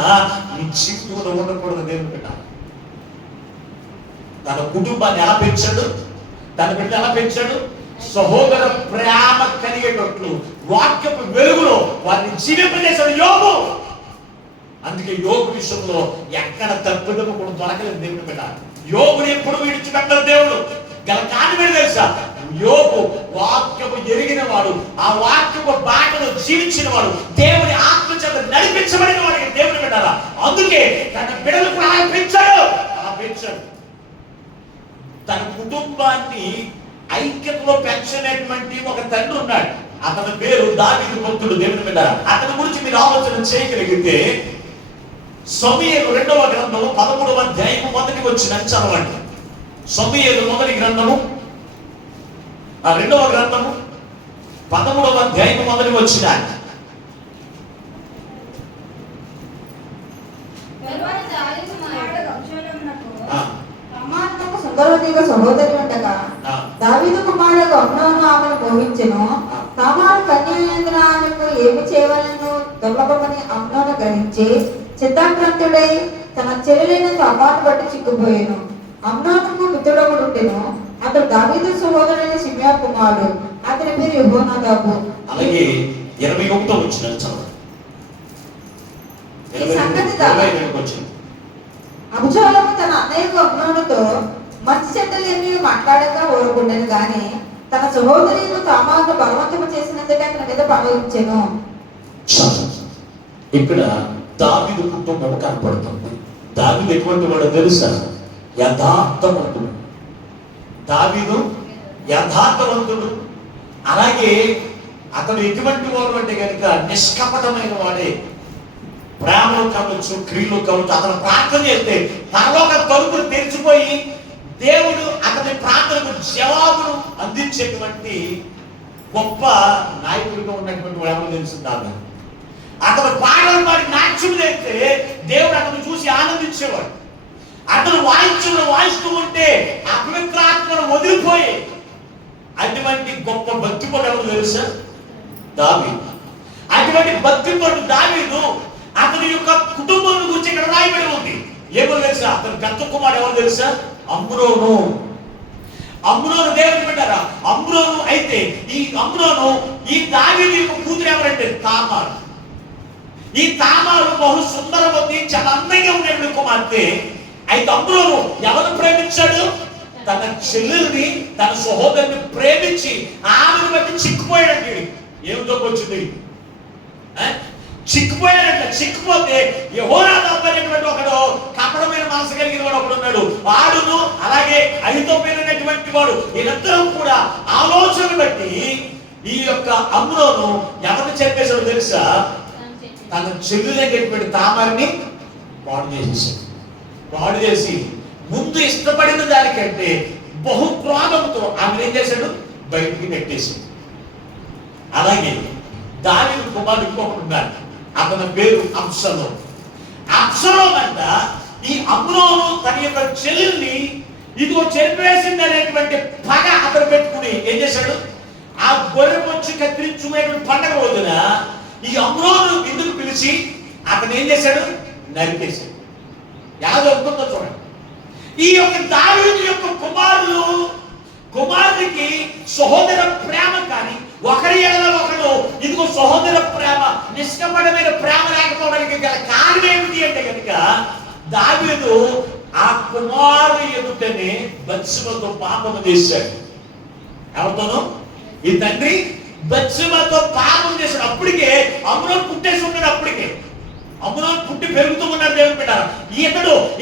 నీ జీవితంలో ఉండకూడదు. దేవుని బిడ్డ తన కుటుంబాన్ని ఎలా పెంచాడు, తన బిడ్డ ఎలా పెంచాడు? సహోదర ప్రేమ కలిగేటట్లు వాక్యపు వెలుగులో వారిని జీవింపజేశాడు యోబు. అందుకే యోబు విషయంలో ఎక్కడ తప్పిదము కూడా దొరకలేదు దేవుని బిడ్డ. యోబుని ఎప్పుడు విడిచిపెట్టలేదు దేవుడు. గల కారణం తెలుసా? యోబు వాక్యము ఎరిగిన వాడు, ఆ వాక్యపు బాటలో జీవించిన వాడు, దేవుని ఆత్మ చేత నడిపించబడిన వాడికి దేవుని బిడ్డారా. అందుకే తన బిడ్డలు కూడా అలా పెంచాడు. తన కుటుంబాన్ని ఐక్యతలో పెంచినటువంటి ఒక తండ్రి ఉన్నాడు. అతని పేరు దావీదు భక్తుడు. దేవుని బిడ్డారా, అతని గురించి మీరు ఆలోచన చేయగలిగితే సమూయేలు 2వ గ్రంథము 13వ అధ్యాయము మొదటి వచ్చిన చదవండి. సమూయేలు మొదటి గ్రంథము 2వ గ్రంథము 13వ అధ్యాయము మొదటి వచ్చిన. సహోదరి ఉండగా దావీదు కుమారుడు అమ్నోను ఆమెను మోహించెను. తామారు కన్యయందున ఆమెకు ఏమి చేయవలెను దొల్లబొమ్మని అమ్నోను గ్రహించి చిత్తాక్రాంతుడై తన చెల్లెలైన తామారు బట్టి చిక్కుపోయాను. అమ్నోనుకు మిత్రుడొకడుండెను. అతడు దావీదు సహోదరుడైన షిమ్యా కుమారుడు. అతని పేరు యెహోనాదాబు. అలాగే 21వ వచనం చదవండి. అబ్షాలోము తన అన్నయ్యకు అమ్నోనుతో మంచి చెడ్డలేమి మాట్లాడక ఊరుకుండెను గాని తన సహోదరిని తామారును బలవంతము చేసినందుకే అతని మీద పగవించెను. ఇక్కడ దావీదు కుటుంబం కనపడుతుంది. దావీదు ఎటువంటి వాడు తెలుసా? యథార్థవంతుడు. దావీదు యథార్థవంతుడు. అలాగే అతను ఎటువంటి వాడు అంటే కనుక నిష్కపటమైన వాడే. ప్రేమలో కావచ్చు, క్రియలో కావచ్చు. అతను ప్రార్థన చేస్తే పరలోక తలుపులు తెరిచిపోయి దేవుడు అతని ప్రార్థనకు జవాబును అందించేటువంటి గొప్ప నాయకుడిగా ఉన్నటువంటి వాడు ఎవరు తెలుసు? అతను పాటలు పాడి నాట్యం చేస్తే దేవుడు అతను చూసి ఆనందించేవాడు. అతను వాయిస్తూ ఉంటే అపవిత్రాత్మను వదిలిపోయి అటువంటి గొప్ప భక్తిపడు ఎవరు తెలుసా? దావీదు. అటువంటి భక్తిపడు దావీదు అతని యొక్క కుటుంబం గురించి ఇక్కడ రాయబడి ఉంది. ఏమో తెలుసా? అతను పెద్ద కుమారుడు ఎవరు తెలుసా? అమ్నోను. అమ్నోను దేవుని బిడ్డారా. అమ్నోను అయితే ఈ అమ్నోను ఈ దావీదు యొక్క కూతురు ఎవరంటే తామారు. ఈ తామారు బహు సుందరవతి, చాలా అందంగా ఉండేటువంటి కుమార్తె. అయితే అమ్నోను ఎవరు ప్రేమించాడు? తన చెల్లెల్ని, తన సహోదరుని ప్రేమించి ఆమెను బట్టి చిక్కుపోయాడండి. ఏమితో వచ్చింది? చిక్కుపోయాడంట. చిక్కుపోతే యెహోనాదాబు అనేటువంటి ఒకడు కపటమైన మనసు కలిగిన వాడు ఒకడు ఉన్నాడు. వాడును అలాగే అహితోఫెలైనటువంటి వాడు, వీళ్ళిద్దరూ కూడా ఆలోచన బట్టి ఈ యొక్క అమ్నోను ఎవరిని చెప్పేశాడు తెలుసా? తన చెల్లెలైనటువంటి తామారిని పాడు చేసి ముందు ఇష్టపడిన దానికంటే బహు క్రోధంతో ఆమెను ఏం చేశాడు? బయటికి నెట్టేశాడు. అలాగే దావీదు కుమారుడు ఇంకొకటి ఉన్నాడు. అతని పేరు అబ్షలోము. అబ్షలోము అంట ఈ అమ్నోను తన యొక్క చెల్లెల్ని ఇదిగో చంపేసింది అనేటువంటి పగ అతను పెట్టుకుని ఏం చేశాడు? ఆ గొర్రె వచ్చి కత్తిరించుకునేటువంటి పండగ రోజున ఈ అమ్నోను ఎందుకు పిలిచి అతను ఏం చేశాడు? నరికేశాడు. ఎలా జరుగుతుందో చూడండి. ఈ యొక్క దావీదు యొక్క కుమారుడికి సహోదర ప్రేమ కానీ ఒకరి ఎడల ఒకడు ఇదిగో సహోదర ప్రేమ, నిష్కపటమైన ప్రేమ లేకపోవడానికి గల కారణం ఏమిటి అంటే కనుక దావీదు ఆ కుమారుడు ఎదుటనే బత్షెబతో పాపము చేశాడు. ఎవరితోనూ? ఈ తండ్రి బత్షెబతో పాపం చేశాడు. అప్పటికే అమ్నోను పుట్టేసి ఉన్నాడు. అప్పటికే అమ్నోను పుట్టి పెరుగుతూ ఉన్నాడు. దేవుని బిడ్డారా,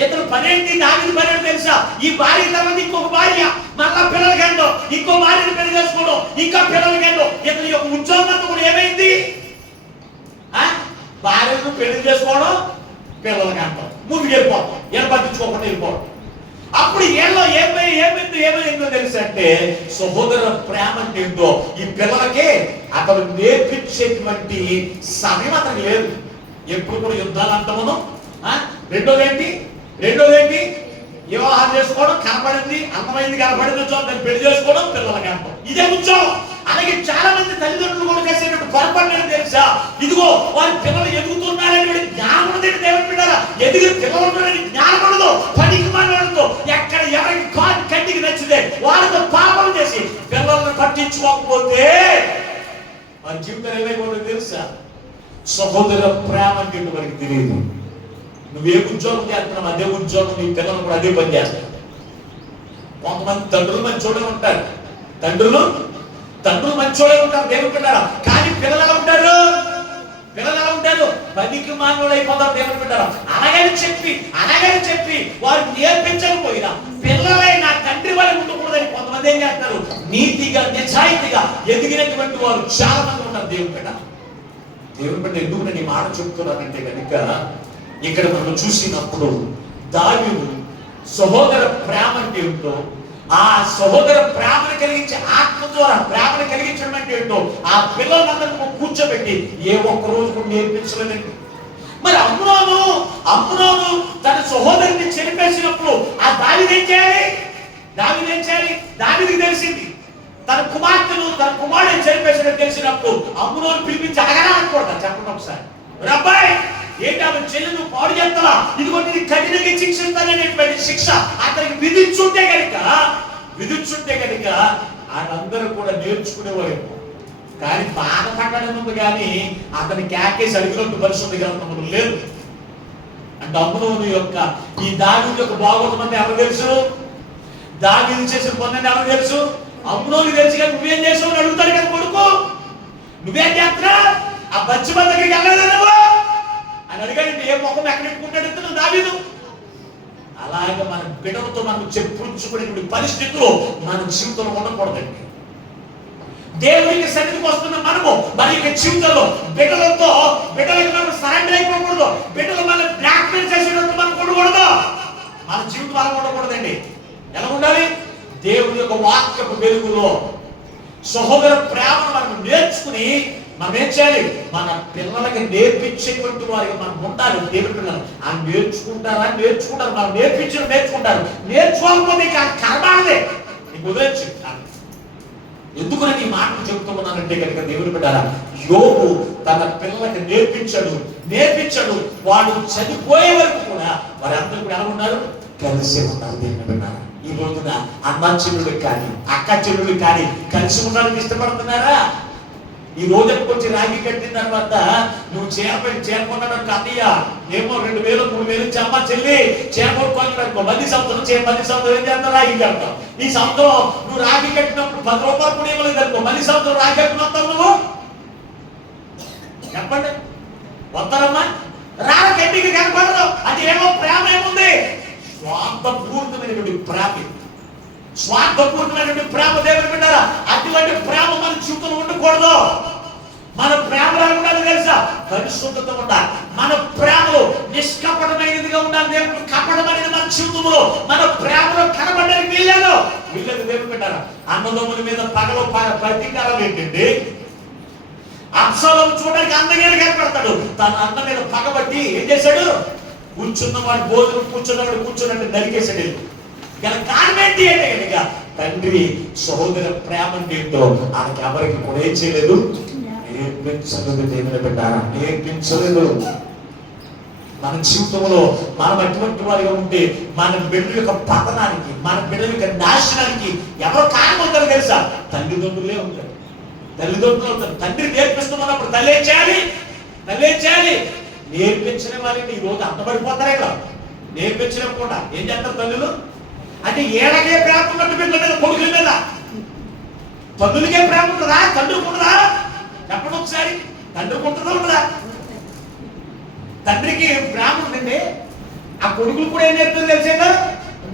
ఇతను పనేంటి? దావీదు పనేంటి తెలుసా? ఈ భార్య తర్వాత ఇంకొక భార్య, మళ్ళా పిల్లలకి ఏంటో ఇంకో భార్యను పెళ్లి చేసుకోవడం, ఇంకా పిల్లలకి ఏంటో. ఇతని యొక్క ఉద్యోగం కూడా ఏమైంది? భార్యను పెళ్లి చేసుకోవడం, పిల్లలకి అంటాం, ముందుకు వెళ్ళిపోతాం, ఏం పట్టించుకోకుండా వెళ్ళిపోవడం. అప్పుడు ఏమైందో తెలుసు అంటే సహోదర ప్రేమ అంటే ఏంటో ఈ పిల్లలకే అతను నేర్పించేటువంటి సమయం అతనికి లేదు. ఎప్పుడు కూడా యుద్ధాలు అంటాము. రెండోది ఏంటి? వివాహం చేసుకోవడం, కనపడింది అందమైంది కనపడింది దాన్ని పెళ్లి చేసుకోవడం, పిల్లలకి అంటాం. ఇదే ఉద్యోగం. అలాగే చాలా మంది తల్లిదండ్రులు కూడా చేసేటువంటి పొరపాటు తెలుసా? ఇదిగో వారి పిల్లలు ఎదుగుతున్నారని జ్ఞానం దేవుని బిడ్డారా. ఎదిగి పిల్లలు జ్ఞానం ఉండదు. పనికి మానడంతో ఎక్కడ ఎవరికి సహోదర ప్రేమ అంటే మనకి తెలియదు. నువ్వే ఉద్యోగం చేస్తున్నావు, అదే ఉద్యోగం నీ పిల్లలు కూడా అదే పని చేస్తారు. కొంతమంది తండ్రులు మంచోడే ఉంటారు, తండ్రులు మంచోడే ఉంటారు దేవుని బిడ్డలారా. కానీ పిల్లలు ఎలా ఉంటారు? పనికి మానవులు అయిపోతారు దేవుని బిడ్డలారా. అనగని చెప్పి వారు నేర్పించకపోయినా పిల్లలై నా తండ్రి వల్ల ఉండకూడదని కొంతమంది ఏం చేస్తారు? నీతిగా నిజాయితీగా ఎదిగినటువంటి వారు చాలా మంది ఉంటారు దేవుని బిడ్డ. ఎందుకు నేను ఈ మాట చెప్తున్నానంటే కనుక, ఇక్కడ మనం చూసినప్పుడు దావీదు సహోదర ప్రేమ అంటే ఏంటో, ఆ సహోదర ప్రేమను కలిగించే ఆత్మ ద్వారా ప్రేమను కలిగించడం అంటే ఏంటో ఆ పిల్లలందరికీ కూర్చోబెట్టి ఏ ఒక్క రోజు కూడా నేర్పించలేదండి. మరి అమ్నోను తన సహోదరుని చనిపేసినప్పుడు ఆ దావీదు ఏం చేయాలి? దావీదుకి తెలిసింది తన కుమారుడిని చనిపేసినట్టు తెలిసినప్పుడు అమ్నోను పిలిపించి అడగరా అనుకోడతా? చెప్పండి ఒకసారి. అబ్బాయి ఏంటి ఆమె చెల్లెలు పాడు చేస్తావా? ఇదిగో నేను కఠినంగా శిక్షిస్తాననేటువంటి శిక్ష అతనికి విధించుంటే కనుక వాళ్ళందరూ కూడా నేర్చుకునేవారు. కానీ బాధపడడం ఉంది, కానీ అతని కేకేసి అడిగినట్టు పరిశుద్ధ గ్రంథంలో లేదు. అంటే అమ్నోను యొక్క ఈ దావీదు యొక్క బాగోతమంది ఎవరు తెలుసు? దావీదు చేసిన పనులు ఎవరు తెలుసు? అమ్నోను తెలుసు. కానీ నువ్వేం చేసావు అని అడుగుతాడు కదా కొడుకు. నువ్వేం చేస్తున్నా? ఆ బచ్చి మంది దగ్గరికి వెళ్ళలేదు నువ్వు అని అడిగాడు. ఏ ముఖం ఎక్కడ పెట్టుకుంటాడు దావీదు? అలాగే మన బిడ్డలతో మనం చెప్పుకునే పరిస్థితులు మన జీవితంలో ఉండకూడదండి. దేవునికి సన్నిధికి వస్తున్న మనము మన యొక్క జీవితంలో బిడ్డలకు మనం సరెండర్ అయిపోకూడదు. బిడ్డలు మనం బ్లాక్ మెయిల్ చేసేటట్టు మనం ఉండకూడదు. మన జీవితం అలా ఉండకూడదండి. ఎలా ఉండాలి? దేవుని యొక్క వాక్యపు వెలుగులో సహోదర ప్రేమను మనం నేర్చుకుని మనం ఏం చేయాలి? మన పిల్లలకి నేర్పించేటువంటి వారికి మనం ఉండాలి. దేవుని పిల్లలు ఆ నేర్చుకుంటారు, మనం నేర్చుకుంటారు. నేర్చుకోకపోతే కర్మాలదే నీకు ఉదయించి. ఎందుకు నేను ఈ మాటలు చెబుతున్నానంటే కనుక దేవుని బిడ్డలారా, యోబు తన పిల్లలకి నేర్పించాడు. వాడు చనిపోయే వరకు కూడా వారందరూ కూడా ఎలా ఉన్నారు? కలిసి ఉన్నారు. దేవుని బిడ్డలారా, ఈ రోజున అన్న చెల్లుడికి కానీ అక్క చెల్లుడికి కానీ కలిసి ఉండడానికి ఇష్టపడుతున్నారా? ఈ రోజుకి వచ్చి రాగి కట్టిన తర్వాత నువ్వు చేరుకున్నాడు అన్నయ్య ఏమో 2000 3000 అమ్మ చెల్లి చేరుకోనుకో 10 సంవత్సరం ఏం చేస్తావు? రాగి కడతావు. ఈ సంవత్సరం నువ్వు రాగి కట్టినప్పుడు 10 రూపాయలు కూడా ఇవ్వలేదు అనుకో, మళ్ళీ సంవత్సరం రాగి కట్టినస్తావు నువ్వు? చెప్పండి, వస్తారమ్మా? రాగ గట్టిగా కనపడదు. అది ఏమో ప్రేమ ఏముంది? స్వార్థపూరితమైనటువంటి ప్రేమ దేవుని బిడ్డలారా. అటువంటి ప్రేమ మన జీవితంలో ఉండకూడదు. మన ప్రేమలో ఉండాలి తెలుసా? పరిశుద్ధత ఉండాలి. మన ప్రేమలో నిష్కపటమైనదిగా ఉండాలి. దేవుడు కపటం అనేది మన జీవితంలో మన ప్రేమలో కనబడడానికి వీల్లేదు దేవుని బిడ్డలారా. అన్నదమ్ముల మీద పగలో ప్రతీకారం ఏంటండి? అబ్షాలోము చూడడానికి అందగానే కనపడతాడు. తన అన్న మీద పగబట్టి ఏం చేశాడు? కూర్చున్నవాడు భోజనం కూర్చున్నట్టు నరికేశాడు. కారణం ఏంటి అంటే కనుక తండ్రి సహోదర ప్రేమ ఏంటో ఆయనకి ఎవరికి కూడా ఏం చేయలేదు, నేర్పించలేదు. దేవుని బిడ్డలారా, నేర్పించలేదు. మన జీవితంలో మనం అటువంటి వారిగా ఉంటే మన బిడ్డల యొక్క పతనానికి, మన బిడ్డల యొక్క నాశనానికి ఎవరు కారణం అవుతారు తెలుసా? తల్లిదండ్రులే ఉంటారు. తండ్రి నేర్పిస్తున్నప్పుడు తల్లి ఏం చేయాలి? నేర్పించిన వారిని ఈ రోజు అంతపడిపోతారే కదా. నేర్పించలేకుండా ఏం చేస్తారు తల్లులు? అంటే ఏడకే ప్రేమ ఉన్నట్టు బిడ్డల మీద, కొడుకుల మీద. తల్లులకే ప్రేమ ఉంటుందా? తండ్రికి ఉండదా? చెప్పండి ఒకసారి. తండ్రికి ఉంటుందా ఉండదా? తండ్రికి ప్రేమ ఉందండి. ఆ కొడుకులు కూడా ఏం చెప్తుంది తెలిసేదా?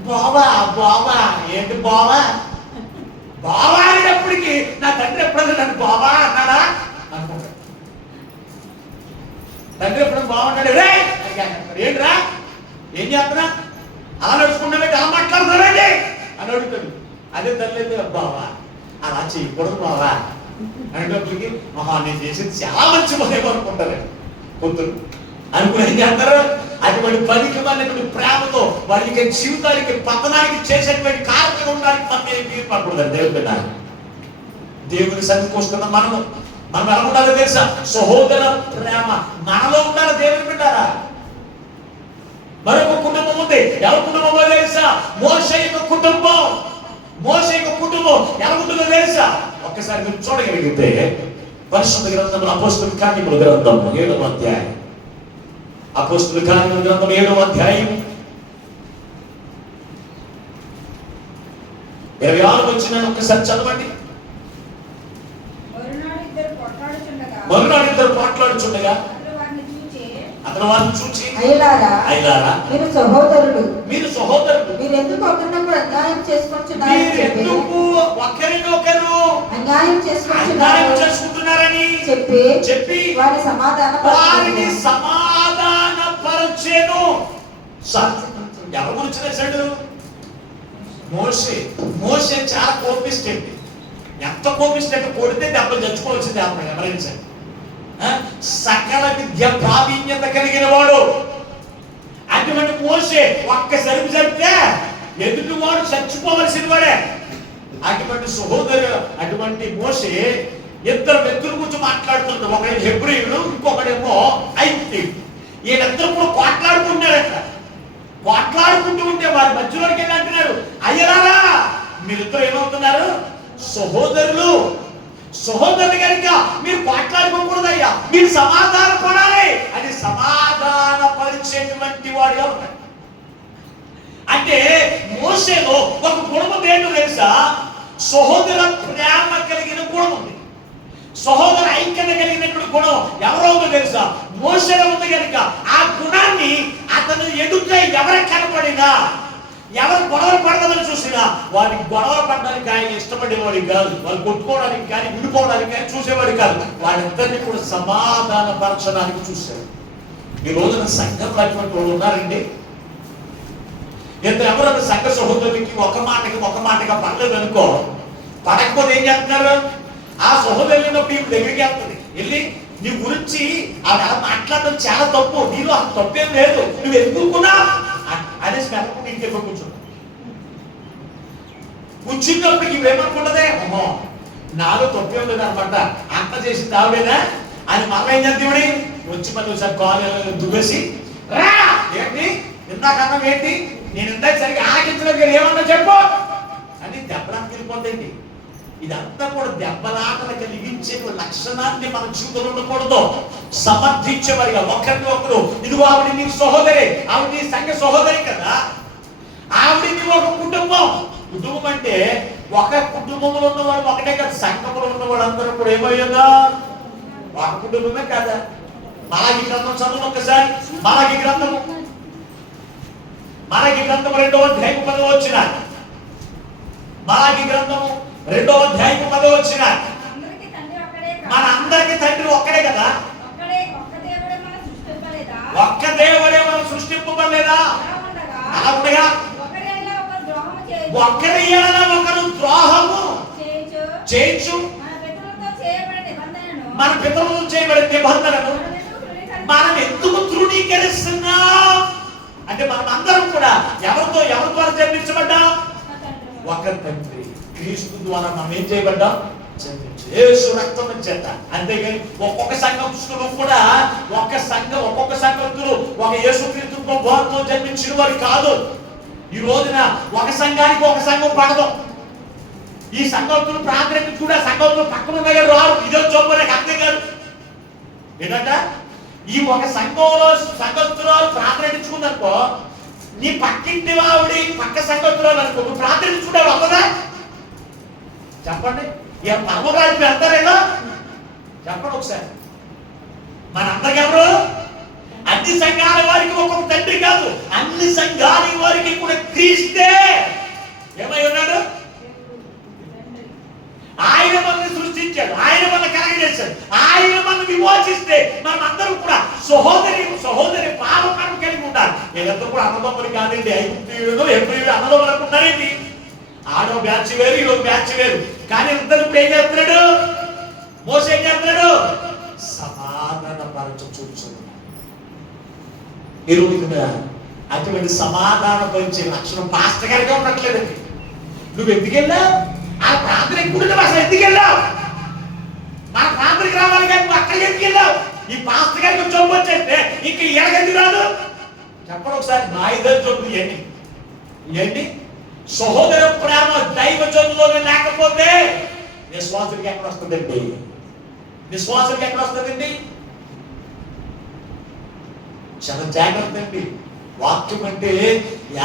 బావా ఏంటి బావా అనేటప్పటికి నా తండ్రి ఎప్పుడైనా నన్ను బావా అన్నాడా అనుకుంటాడు. తండ్రి ఎప్పుడైనా బాగుంటాడు, ఏంట్రా ఏం చేస్తున్నా అలా నడుచుకుంటానంటే అలా మాట్లాడుతున్నానండి అని అడుగుతాడు. అదే తల్లి బావా అలా చేయకూడదు బావా అనేటప్పటికి నేను చేసేది చాలా మంచి పనేమో అనుకుంటారు పొద్దులు అనుకుని ఏం చేస్తారు? అటువంటి పనికిమాలినటువంటి ప్రేమతో వారి యొక్క జీవితానికి పతనానికి చేసేటువంటి కారణంగా ఉండడానికి మనం ఏం తీర్పడకూడదు. దేవుని సన్నిధికి వస్తున్న మనం ఎలా ఉండాలో తెలుసా? సహోదర ప్రేమ మనలో ఉండాలి. దేవుని బిడ్డలారా, మరొక కుటుంబం ఉంది. ఎవరి కుటుంబమో తెలుసా? మోషే యొక్క కుటుంబం ఎలా ఉంటుందో తెలుసా? ఒక్కసారి మీరు చూడగలిగితే పరిశుద్ధ గ్రంథం అపోస్తుల కార్యముల గ్రంథం 7వ అధ్యాయం. అపోస్తుల కార్యముల గ్రంథం 7వ అధ్యాయం 26 వచనాన్ని ఒకసారి చదవండి. మరునాడు ఇద్దరు పోట్లాడుచుండగా అతను వారిని చూచి, అయ్యలారా, మీరు సహోదరులు, మీరు ఎందుకు ఒకరినొకరు అన్యాయం చేసుకుంటున్నారని చెప్పి వారిని సమాధానపరచెను. ఎవరి గురించి రాశాడు? మోషే చాలా కోపిస్టండి. ఎంత కోపిస్టంటే కొడితే దెబ్బలు చచ్చుకోవాల్సింది. అప్పుడు ఎవరైనా సకల విద్య ప్రావీణ్యత కలిగిన వాడు. అటువంటి మోషే ఒక్కసారి చెప్తే ఎదుటి వాడు చచ్చిపోవలసిన వాడే. అటువంటి సహోదరు, అటువంటి మోషే ఇద్దరు వ్యక్తుల గురించి మాట్లాడుతుంటారు. ఒకడే హెబ్రీయుడు, ఇంకొకడేమో ఐగుప్తీయుడు. వీళ్ళిద్దరు కూడా పోట్లాడుకుంటున్నారట. పోట్లాడుకుంటూ ఉంటే వారి మధ్యలోకి వెళ్ళి అంటున్నారు, అయ్యలారా, మీరిద్దరు ఏమవుతున్నారు? సహోదరులు. సహోదరులు కనుక మీరు పోట్లాడుకోకూడదయ్యా, మీరు సమాధాన పడాలి అని సమాధాన పరిచేటువంటి వాడుగా ఉన్నాడు. అంటే మోషేలో ఒక గుణం ఏంటో తెలుసా? సహోదర ప్రేమ కలిగిన గుణం ఉంది. సహోదర ఐక్యత కలిగినటువంటి గుణం ఎవరో తెలుసా? మోషేలో ఉంది కనుక ఆ గుణాన్ని అతను ఎదుట ఎవరికి కనపడినా, ఎవరు గొడవలు పడదామని చూసినా వాడికి గొడవలు పడడానికి ఆయన ఇష్టపడేవాడికి కాదు, వాళ్ళు కొట్టుకోవడానికి కానీ విడిపోవడానికి కానీ చూసేవాడు కాదు. వాళ్ళిద్దరినీ కూడా సమాధాన పరచడానికి చూశారు. ఈ రోజున సంఘంలో అటువంటి వాళ్ళు ఉన్నారండి. ఎవరైనా సంఘ సహోదరులకి ఒక మాటగా పడలేదు అనుకో, పడకపోతే ఏం చేస్తున్నారు? ఆ సహోదరులైనప్పుడు ఇప్పుడు దగ్గరికి వెళ్తుంది, వెళ్ళి నీ గురించి ఆవిడ మాట్లాడడం చాలా తప్పు, నీలో అంత తప్పేం లేదు, నువ్వు ఎందుకున్నా అనేసి మెదకు ఇంటికి కూర్చున్నా. కూర్చున్నప్పటికి ఇవేమనుకుంటదే, అమ్మో నాలో తప్పేం లేదు అనమాట, అంత చేసింది ఆవిడేనా అని మళ్ళీ ఏం చేద్దామని వచ్చి మళ్ళీ ఒకసారి కాలు దువ్వేసి, రా ఏంటి ఇందాకన్నా ఏంటి, నేను ఇందాక సరిగ్గా ఆకించడం ఏమన్నా చెప్పు అని దెబ్బలాటకి వెళ్ళిపోతుంది. ఇదంతా కూడా దెబ్బలాటలు కలిగించే లక్షణాన్ని మన జీవితంలో ఉండకూడదు. సమర్థించేవారిగా ఒకరిని ఒకరు, ఇదిగో ఆవిడ నీ సహోదరి, ఆవిడ నీ సంఘ సహోదరి కదా, ఆవిడ నీ ఒక కుటుంబం. కుటుంబం అంటే ఒక కుటుంబంలో ఉన్నవాడు ఒకటే కదా, సంఘంలో ఉన్నవాడు అందరూ కూడా ఏమయ్యిందా ఒక కుటుంబమే కదా. మలాకి గ్రంథం చదువు ఒకసారి. మలాకి గ్రంథం 2వ అధ్యాయం 10వ వచనం. మలాకి గ్రంథము 2వ అధ్యాయం 10వ వచనం. మన అందరికి తండ్రి ఒక్కడే కదా. ఒక్క దేవుడే మనం సృష్టింపబడలేదా? అలా ఉండగా ఒకరి ఎడల ఒకరు ద్రోహము చేయొచ్చు. మన పితరులతో చేయబడిన నిబంధనను మనం ఎందుకు తృణీకరిస్తున్నాం అంటే, మనం అందరం కూడా ఎవరి ద్వారా జన్మించబడ్డాం? ఒక తండ్రి క్రీస్తు ద్వారా మనం ఏం చేయబడ్డాం? యేసు రక్తం చేత. అంతేగాని ఒక్కొక్క సంఘస్థులు కూడా ఒక్కొక్క సంఘస్థులు ఒక యేసుక్రీస్తు బోధతో జన్మించిన వారు కాదు. ఈ రోజున ఒక సంఘానికి ఒక సంఘం పడదు. ఈ సంఘస్థులు ప్రార్థనకి కూడా సంఘస్థులు పక్కన దగ్గర రారు. ఇదో చూపడానికి అర్థం కాదు ఏంటంట, ఈ ఒక సంఘస్థురాలు ప్రార్థనించుకుందనుకో, నీ పక్కింటి వాడి పక్క సంఘస్థురాలు అనుకో, నువ్వు ప్రార్థనించుకుంటావు అవ్వదా? చెప్పండి, ఏ పరమరాజు వెళ్తారేనా? చెప్పండి ఒకసారి. మనందరికి ఎవరు? అన్ని సంఘాల వారికి ఒక్కొక్క తండ్రి కాదు, అన్ని సంఘాల వారికి కూడా క్రీస్తే ఏమై ఉన్నాడు? ఆయన మనల్ని సృష్టించాడు, ఆయన మన కలగజేశాడు, ఆయన మనం విమోచిస్తే మనం అందరూ కూడా సహోదరి పాపకరం కలిగి ఉంటారు. వీళ్ళందరూ కూడా అన్నదమ్ములు కాదండి. ఐగుప్తీయుడు హెబ్రీయుడు అన్నదమ్ములు అనుకుంటారేంటి? ఆడో బ్యాచ్ వేరు, ఈడో బ్యాచ్ వేరు. కానీ ఇద్దరు ఏం చేస్తున్నాడు? మోసే ఏం చేస్తున్నాడు? సమాధాన పరచు చూస్తున్నాడు. ఈ రోజున అటువంటి సమాధాన పరిచే లక్షణం పాస్టర్ గారిగా ఉండట్లేదండి. నువ్వు ఎందుకు వెళ్ళావు? ఆ ప్రాంతం ఎక్కువ అసలు ఎందుకు వెళ్ళావు? మన ప్రాంతానికి రావాలి కానీ నువ్వు అక్కడికి ఎందుకు వెళ్ళావు? ఈ పాస్టర్ గారికి జబ్బు వచ్చేస్తే ఇంక ఎలాగెందుకు రాదు? చెప్పండి ఒకసారి. నా ఇద్దరు జబ్బులు ఏంటి? సహోదర ప్రేమ దైవ జబ్బులోనే లేకపోతే విశ్వాసుడికి ఎక్కడ వస్తుందండి? విశ్వాసానికి ఎక్కడ వస్తుందండి? చాలా జాగ్రత్త అండి. వాక్యం అంటే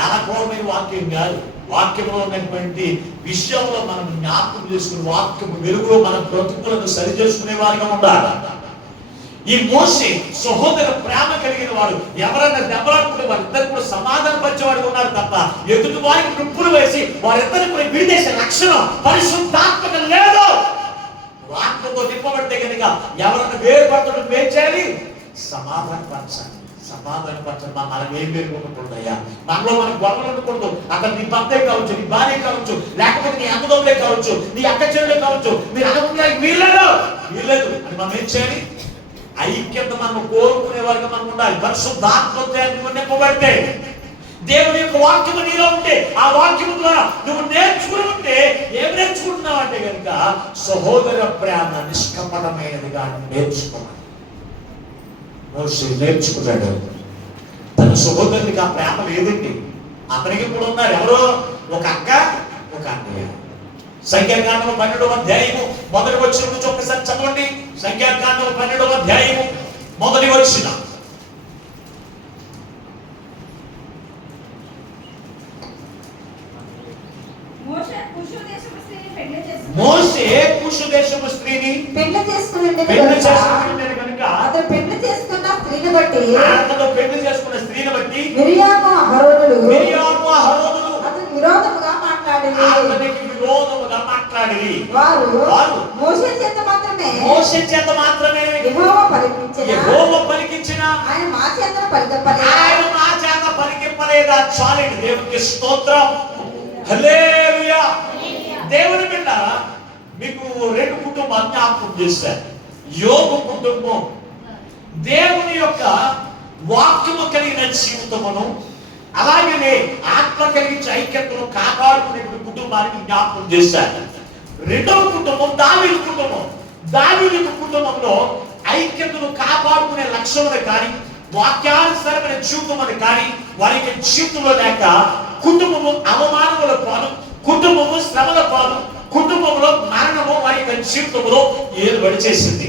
ఏలకోవమైన వాక్యం కాదు. వాక్యంలో ఉన్నటువంటి విషయంలో మనం జ్ఞాపకం చేసుకుని వాక్యం వెలుగులో మన బ్రతుకులను సరి చేసుకునే వారిగా ఉండాలి. ఈ మోషే సహోదర ప్రేమ కలిగిన వాడు, ఎవరైనా దెబ్బలాడుకుంటే వారిద్దరు కూడా సమాధాన పరిచేవాడు ఉన్నాడు తప్ప ఎదుటి వారికి నిప్పులు వేసి వారిద్దరు కూడా విడిదేసే లక్షణం పరిశుద్ధాత్మక లేదు. ఆత్మతో నింపబడితే కనుక ఎవరైనా వేరుపడుతున్నట్టు ఏం చేయాలి? సమాధానపరచాలి. మనం ఏం వేరుకోకూడదయ్యా, మనలో మనకు గొడవలు ఉండకూడదు. అతను నీ భర్తే కావచ్చు, నీ భార్య కావచ్చు, లేకపోతే నీ అన్నదమ్ములే కావచ్చు, నీ అక్క చెల్లెలే కావచ్చు, మీరు అనుకునే వీల్లేదు అని మనం ఏం చేయాలి? ఐక్యత మనం కోరుకునే వారిగా మనం ఉండాలి. పరిశుద్ధాత్మతో నింపబడితే దేవుని యొక్క వాక్యము నీలో ఉంటే, ఆ వాక్యము ద్వారా నువ్వు నేర్చుకుని ఉంటే ఏం నేర్చుకుంటున్నావు అంటే కనుక సహోదర ప్రేమ నిష్కపటమైనదిగా నేర్చుకోవాలి. మోషే నేర్చుకున్నాడు. తన సహోదరునికి ఆ ప్రేమ లేదండి. అతనికి కూడా ఉన్నారు. ఎవరో ఒక అక్క, ఒక అన్నయ్య. సంఖ్యాకాండం 12వ అధ్యాయము మొదటి వచనం నుంచి ఒకసారి చదవండి. సంఖ్యాకాండం 12వ అధ్యాయము మొదటి వచనం. మోషే కుషు దేశపు స్త్రీని పెళ్లి చేసుకున్న స్త్రీని బట్టి మిరియాము అహరోనులు అతనికి విరోధముగా మాట్లాడి వారు మోషే చేత మాత్రమే యెహోవా పలికించిన ఆయన మా చేత పలికింపలేదా? చాలండి. దేవునికి స్తోత్రం. హల్లెలూయా. దేవుని బిడ్డ, మీకు 2 కుటుంబాన్ని జ్ఞాపకం చేశారు. యోబు కుటుంబం దేవుని యొక్క వాక్యము కలిగిన జీవితమును, అలాగే ఆత్మ కలిగించే ఐక్యతను కాపాడుకునే కుటుంబానికి జ్ఞాపకం చేశారు. రెండవ కుటుంబం దావీదు కుటుంబం. దావీదు కుటుంబంలో ఐక్యతను కాపాడుకునే లక్ష్యములు కానీ, వాక్యానుసారమైన జీవితం అని కానీ వారికి జీవితంలో లేక కుటుంబము అవమానముల పాలు, కుటుంబము శ్రమల పాలు, కుటుంబంలో మరణము వారి యొక్క జీవితంలో ఏలుబడి చేసింది.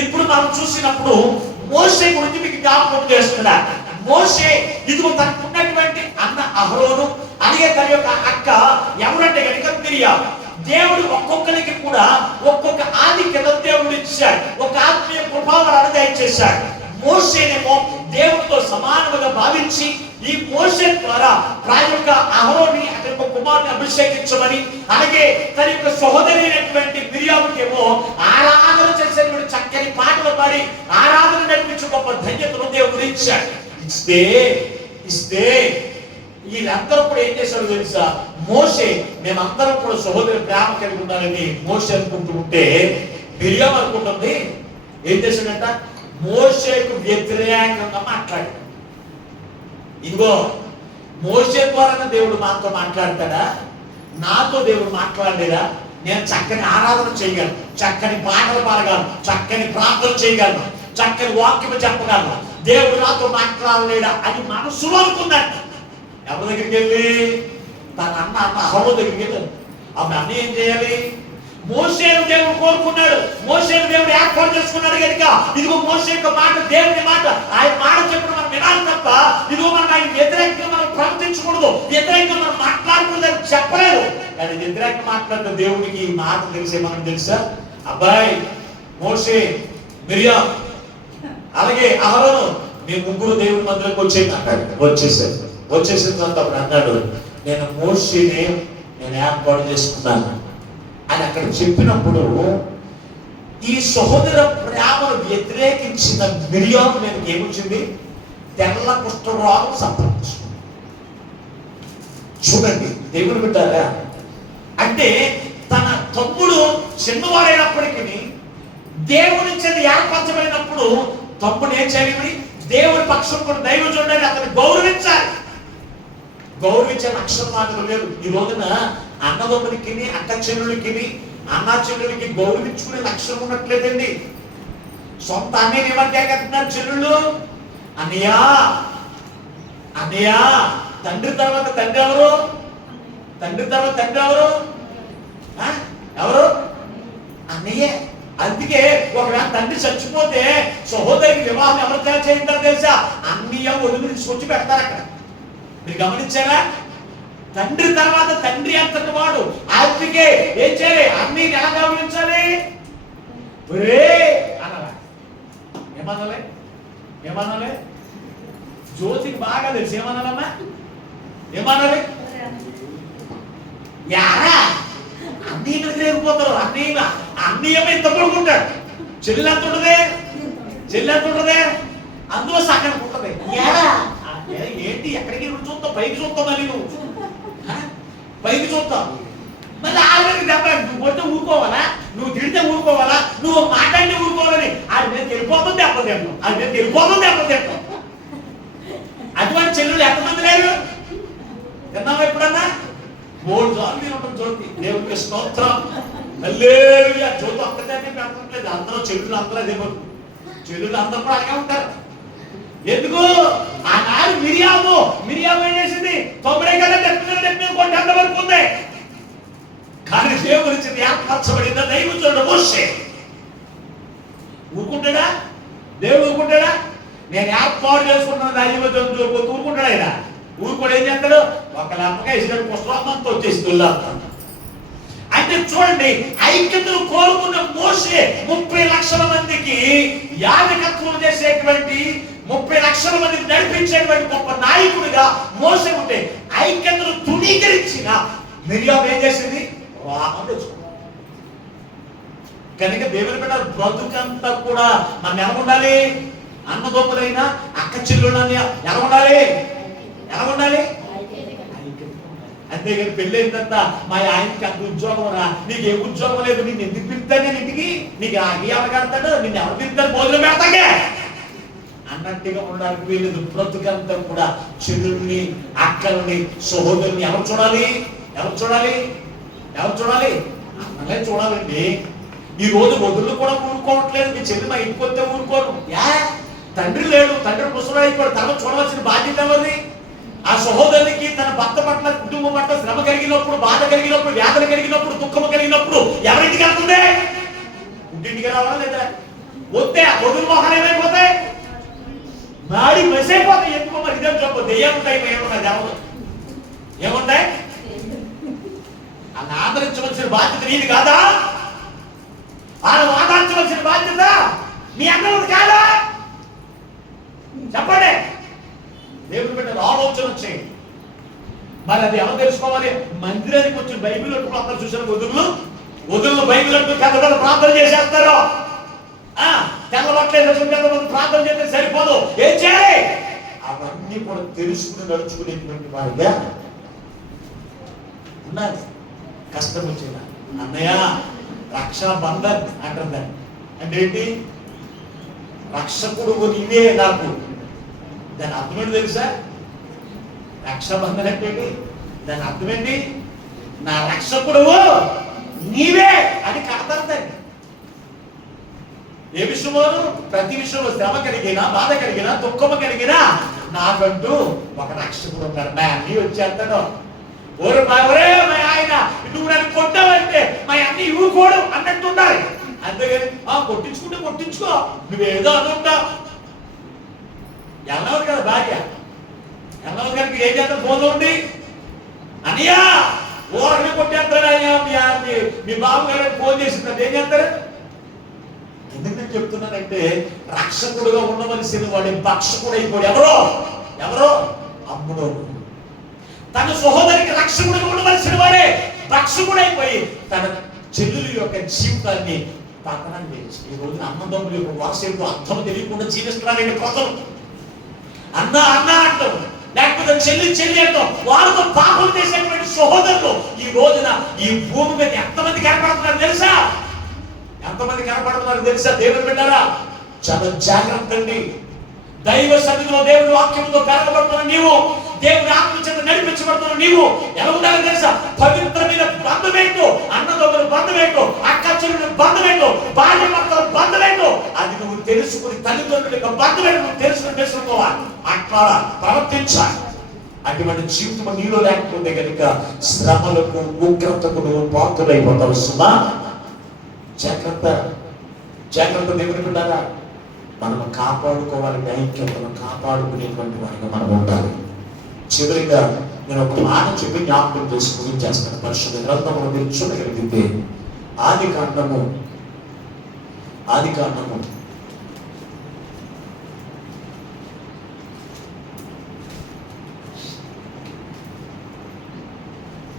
ఇప్పుడు మనం చూసినప్పుడు మోషే గురించి మీకు జ్ఞాపకం చేస్తున్నా. మోషే ఇదిగో తనకు ఉన్నటువంటి అన్న అహరోను, అలాగే తన యొక్క అక్క ఎవరంటే కనుక మిరియాము. దేవుడు ఒక్కొక్కరికి కూడా ఒక్కొక్క ఆధిక్యత దేవుడు ఇచ్చాడు, ఒక ఆత్మీయ కృపావరాన్ని దయచేశాడు. మోషేనేమో దేవుడితో సమానముగా భావించి ఈ మోషే ద్వారా ప్రాయంగా అహరోని అతని యొక్క కుమారుని అభిషేకించమని, అలాగే తన యొక్క సహోదరి అయినటువంటి మిరియాముకేమో ఆరాధన చేసేటువంటి చక్కని పాటలు పాడి ఆరాధన నడిపించే గొప్ప ధన్యతను దేవుడు ఇచ్చాడు. ఇస్తే వీళ్ళందరూ కూడా ఏం చేశాడు తెలుసా? మోషే మేమందరం కూడా సహోదరి ప్రేమ కలిగి ఉండాలని మోషే అనుకుంటూ ఉంటే మిరియాము అనుకుంటుంది ఏం చేశాడంట? మోషేకు వ్యతిరేకంగా మాట్లాడాడు. ఇదిగో మోషే ద్వారా దేవుడు మాతో మాట్లాడతాడా? నాతో దేవుడు మాట్లాడలేదా? నేను చక్కని ఆరాధన చేయగలను, చక్కని పాటలు పాడగలను, చక్కని ప్రార్థన చేయగలను, చక్కని వాక్యం చెప్పగలను, దేవుడు నాతో మాట్లాడలేడా అని మనసులో అనుకున్నాడు. ఎవరి దగ్గరికి వెళ్ళి? తన అన్న అహరోను దగ్గరికి వెళ్ళాడు. అప్పుడు అన్న ఏం చేయాలి? మోషేను దేవుడు కోరుకున్నాడు, మోషేను దేవుడు ఏర్పాటు చేసుకున్నాడు కనుక ఇదిగో మోషే యొక్క మాట దేవుని మాట, ఆయన మాట చెప్పడం మనం వినాలి తప్ప ఇదిగో మనం ఆయన వ్యతిరేకంగా మనం ప్రవర్తించకూడదు, వ్యతిరేకంగా మనం మాట్లాడకూడదు అని చెప్పలేదు. కానీ వ్యతిరేకంగా మాట్లాడిన దేవుడికి ఈ మాట తెలిసే మనం తెలుసా? అబ్బాయి మోషే, మిరియాము అలాగే అహరోను మీ ముగ్గురు దేవుడి మధ్యలోకి వచ్చేసిన తర్వాత అప్పుడు అన్నాడు, నేను మోషేని ఏర్పాటు చేసుకున్నాను అని అక్కడ చెప్పినప్పుడు ఈ సహోదర ప్రేమను వ్యతిరేకించిన మిరియాము నేను ఏమొచ్చింది? తెల్ల కుష్ఠరోగం సంప్రదించుకుంది. చూడండి దేవుని బిడ్డారా, అంటే తన తమ్ముడు చిన్నవాడైనప్పటికీ దేవుని చేత ఏర్పరచబడినప్పుడు తమ్ముడు ఏం చేయాలి? దేవుని పక్షం కూడా దైవజనుడని అతన్ని గౌరవించాలి. గౌరవించే అక్షరం మాత్రం లేదు. ఈ రోజున అన్నదమ్ములకి, అక్క చెల్లులకి, అన్న చెల్లులకి గౌరవించుకునే లక్షణం ఉన్నట్లేదండి. సొంత అన్నయ్య ఏమంటారు చెల్లుళ్ళు? అన్నయ్యా అన్నయ్యా. తండ్రి తర్వాత తండ్రి ఎవరు? తండ్రి తర్వాత తండ్రి ఎవరు? ఎవరు? అన్నయ్యే. అందుకే ఒకవేళ తండ్రి చచ్చిపోతే సహోదరికి వివాహం ఎవరు చేయించారో తెలుసా? అన్నయ్య వదిలి తీసుకొచ్చి పెడతారు అక్కడ. మీరు గమనించారా? తండ్రి తర్వాత తండ్రి అంతటి వాడు. అందుకే ఏం చేయాలి? అన్నయ్యని ఎలా గమనించాలి? అనాలా? ఏమనాలి? జ్యోతికి బాగా తెలుసు. ఏమనాలమ్మా? ఏమనాలి? యారా అన్నయ్య మీద లేకపోతారు. అన్నయ్య ఇంత పడుకుంటాడు. చెల్లి ఎంత ఉంటదే? అందులో సగం ఉంటది. ఏంటి ఎక్కడికి చూస్తావు? పైకి చూస్తావు. నువ్వు పైకి చూస్తావు. మళ్ళీ ఆవిడకి దెబ్బ. నువ్వు కొడితే ఊరుకోవాలా? నువ్వు తిడితే ఊరుకోవాలా? నువ్వు మాట్లాడితే ఊరుకోవాలని ఆడి మీద వెళ్ళిపోతుంది దెబ్బతింటాం. అటువంటి చెల్లెలు ఎంతమంది లేరు? విన్నావా ఎప్పుడన్నా? 3 సార్లు ఉంటుంది జ్యోతి. దేవునికి స్తోత్రం. హల్లెలూయా. జ్యోతి ఒక్కటే పెట్టట్లేదు. అందరూ చెల్లులు అందరూ అదే పడుతుంది. చెల్లులు అందరూ కూడా అలాగే ఉంటారు. ఎందుకు? ఆనాడు మిరియాము ఏం చేసింది? 9 గంటల డెబ్బై కొట్టి అంతవరకు ఉంది. కానీ దేవుని చేత ఏర్పరచబడిన దైవజనుడు మోషే ఊరుకుంటాడా? దేవుడు ఊరుకుంటాడా? నేను ఏర్పాటు చేసుకుంటున్న దైవజనుడు ఊరుకుంటాడా? ఆయన ఊరుకోడు. ఏం చేస్తాడు? ఒక లెప్పగా ఇసిగడు పుష్పంతో వచ్చేసి దొల్లాడుతాడు. అంటే చూడండి, ఐక్యతను కోరుకున్న మోషే 30 లక్షల మందికి యాజకత్వం చేసేటువంటి 30 లక్షల మందిని నడిపించేటువంటి గొప్ప నాయకుడిగా మోసే ఉంటే ఐక్యతను తృణీకరించిన మిరియాము ఏం చేసింది? రామం తెచ్చుకున్నాడు. కనుక దేవుని బిడ్డ బ్రతుకంతా కూడా మనం ఎలా ఉండాలి? అన్నదమ్ములైనా అక్క చెల్లులని ఎలా ఉండాలి? అంతేగాని పెళ్ళైందంతా మా ఆయనకి అంత ఉద్యోగం రా, నీకు ఏ ఉద్యోగం లేదు, నిన్ను ఎందుకు పిలుతాను నేను ఇంటికి? నీకు ఎవరు కడతాడు? నిన్ను ఎవరు పిలుతాడు? భోజనం పెడతాకే అన్నట్టుగా ఉండడానికి వీళ్ళు బ్రతుకంతా కూడా చెల్లుల్ని, అక్కల్ని, సహోదరుని ఎవరు చూడాలి? అన్నలే చూడాలండి. ఈ రోజు వదులు కూడా ఊరుకోవట్లేదు. మీ చెల్లి మా ఇంటికి వస్తే ఊరుకోను. తండ్రి లేడు, తండ్రి ముసలాయిపోయాడు. తన చూడవలసిన బాధ్యత ఎవరిది? ఆ సహోదరునికి తన భర్త పట్ల, కుటుంబం పట్ల శ్రమ కలిగినప్పుడు, బాధ కలిగినప్పుడు, వ్యాధులు కలిగినప్పుడు, దుఃఖము కలిగినప్పుడు ఎవరింటికి వెళ్తుంది? ఇంటింటికి రావాలా లేదా? వస్తే ఆ వదులు మొహాలు ఏమైపోతాయి? మాడి మెసైపోతాయి. ఎందుకో మరి ఇదే చెప్పు. దెయ్యముంటాయి. ఏముంటాయి? అలా ఆదరించవలసిన బాధ్యత నీది కాదా? వాళ్ళు ఆదరించవలసిన బాధ్యత మీ అన్నది కాదా? చెప్పండి. దేవుని బిడ్డలు ఆలోచన చేయండి. మరి అది ఎవరు తెలుసుకోవాలి? మందిరానికి వచ్చి బైబిల్ అప్పుడు అందరూ చూసిన వదులు బైబిల్ అంటూ పెద్ద ప్రార్థన చేసేస్తారు. తెల్లబట్టలేదు కొంతమంది ప్రార్థన చేస్తే సరిపోదు. ఏం చేయాలి? అవన్నీ కూడా తెలుసుకుని నడుచుకునేటువంటి వారిగా ఉన్నారు. కష్టం వచ్చిందా? అన్నయ్య రక్షాబంధన్ అంటుంది. అంటే ఏంటి? రక్షకుడు నీవే నాకు. దాని అర్థం ఏంటి తెలుసా? రక్షాబంధన్ అంటే ఏంటి? దాని అర్థం ఏంటి? నా రక్షకుడు నీవే అని కడతారు దాన్ని. ఏ విషయంలో? ప్రతి విషయంలో శ్రమ కలిగినా, బాధ కలిగినా, దుఃఖము కలిగినా నాకంటూ ఒక రక్షకుడు ఉన్నాడు. మా అన్నీ వచ్చేస్తాడు. ఒరే మా ఆయన నువ్వు నన్ను కొట్టావంటే మా అన్ని ఊరుకోడు అన్నట్టు ఉండాలి. అంతేగాని కొట్టించుకో, నువ్వేదో అనుంటావు. ఎల్లవరు కదా భార్య. ఎల్లవరు గారికి ఏం చేస్తారు? ఫోన్లో ఉండి అనియా ఓరని కొట్టేస్తాడు. అయ్యా మీ బాబు గారికి ఫోన్ చేసిందంటే ఏం చేస్తారు? ఎందుకు నేను చెప్తున్నానంటే రక్షకుడుగా ఉండవలసిన వాడి భక్షకుడు అయిపోయాడు. ఎవరో అమ్ముడు. తన సహోదరికి రక్షకుడుగా ఉండవలసిన వాడే భక్షకుడైపోయి తన చెల్లుల యొక్క జీవితాన్ని పతనం చేసి ఈ రోజున అన్నదమ్ముల యొక్క వారసత్వం అర్థం తెలియకుండా జీవిస్తున్నారండి ప్రజలు. అన్న అంటారు, లేకపోతే చెల్లి అంటాం. వారితో పాపం చేసేటువంటి సహోదరులు ఈ రోజున ఈ భూమి మీద ఎంతమంది కనపడుతున్నారు తెలుసా? దేవుని బిడ్డారా, చాలా జాగ్రత్త అండి. దైవ సన్నిధిలో దేవుని వాక్యంతో పెరగబడుతున్న నీవు, దేవుని ఆత్మ చేత నడిపించబడుతున్న నీవు ఎలా ఉండాలి తెలుసా? పవిత్రమైన బంధమేంటో, అన్నదమ్ముల బంధమేంటో, అక్క చెల్లెల బంధమేంటో, భార్య భర్తల బంధమేంటో అది నువ్వు తెలుసుకుని, తల్లిదండ్రుల యొక్క బంధమేంటో నువ్వు తెలుసుకోవాలి, మాట్లాడాలి, ప్రవర్తించాలి. అటువంటి జీవితం నీలో లేకపోతే కనుక శ్రమలకు, ఉగ్రతకు నువ్వు పాత్రలైపోతావు. సుమా జాగ్రత్త. జాగ్రత్త దేవుని బిడ్డలారా, మనం కాపాడుకోవాలి, ఐక్యతను కాపాడుకునేటువంటి వారిగా మనం ఉండాలి. చివరిగా నేను ఒక మాట చెప్పి జ్ఞాపకం చేసి ముగించేస్తాను. పరిశుద్ధ గ్రంథంలో మీరు చూడగలిగితే ఆది కాండము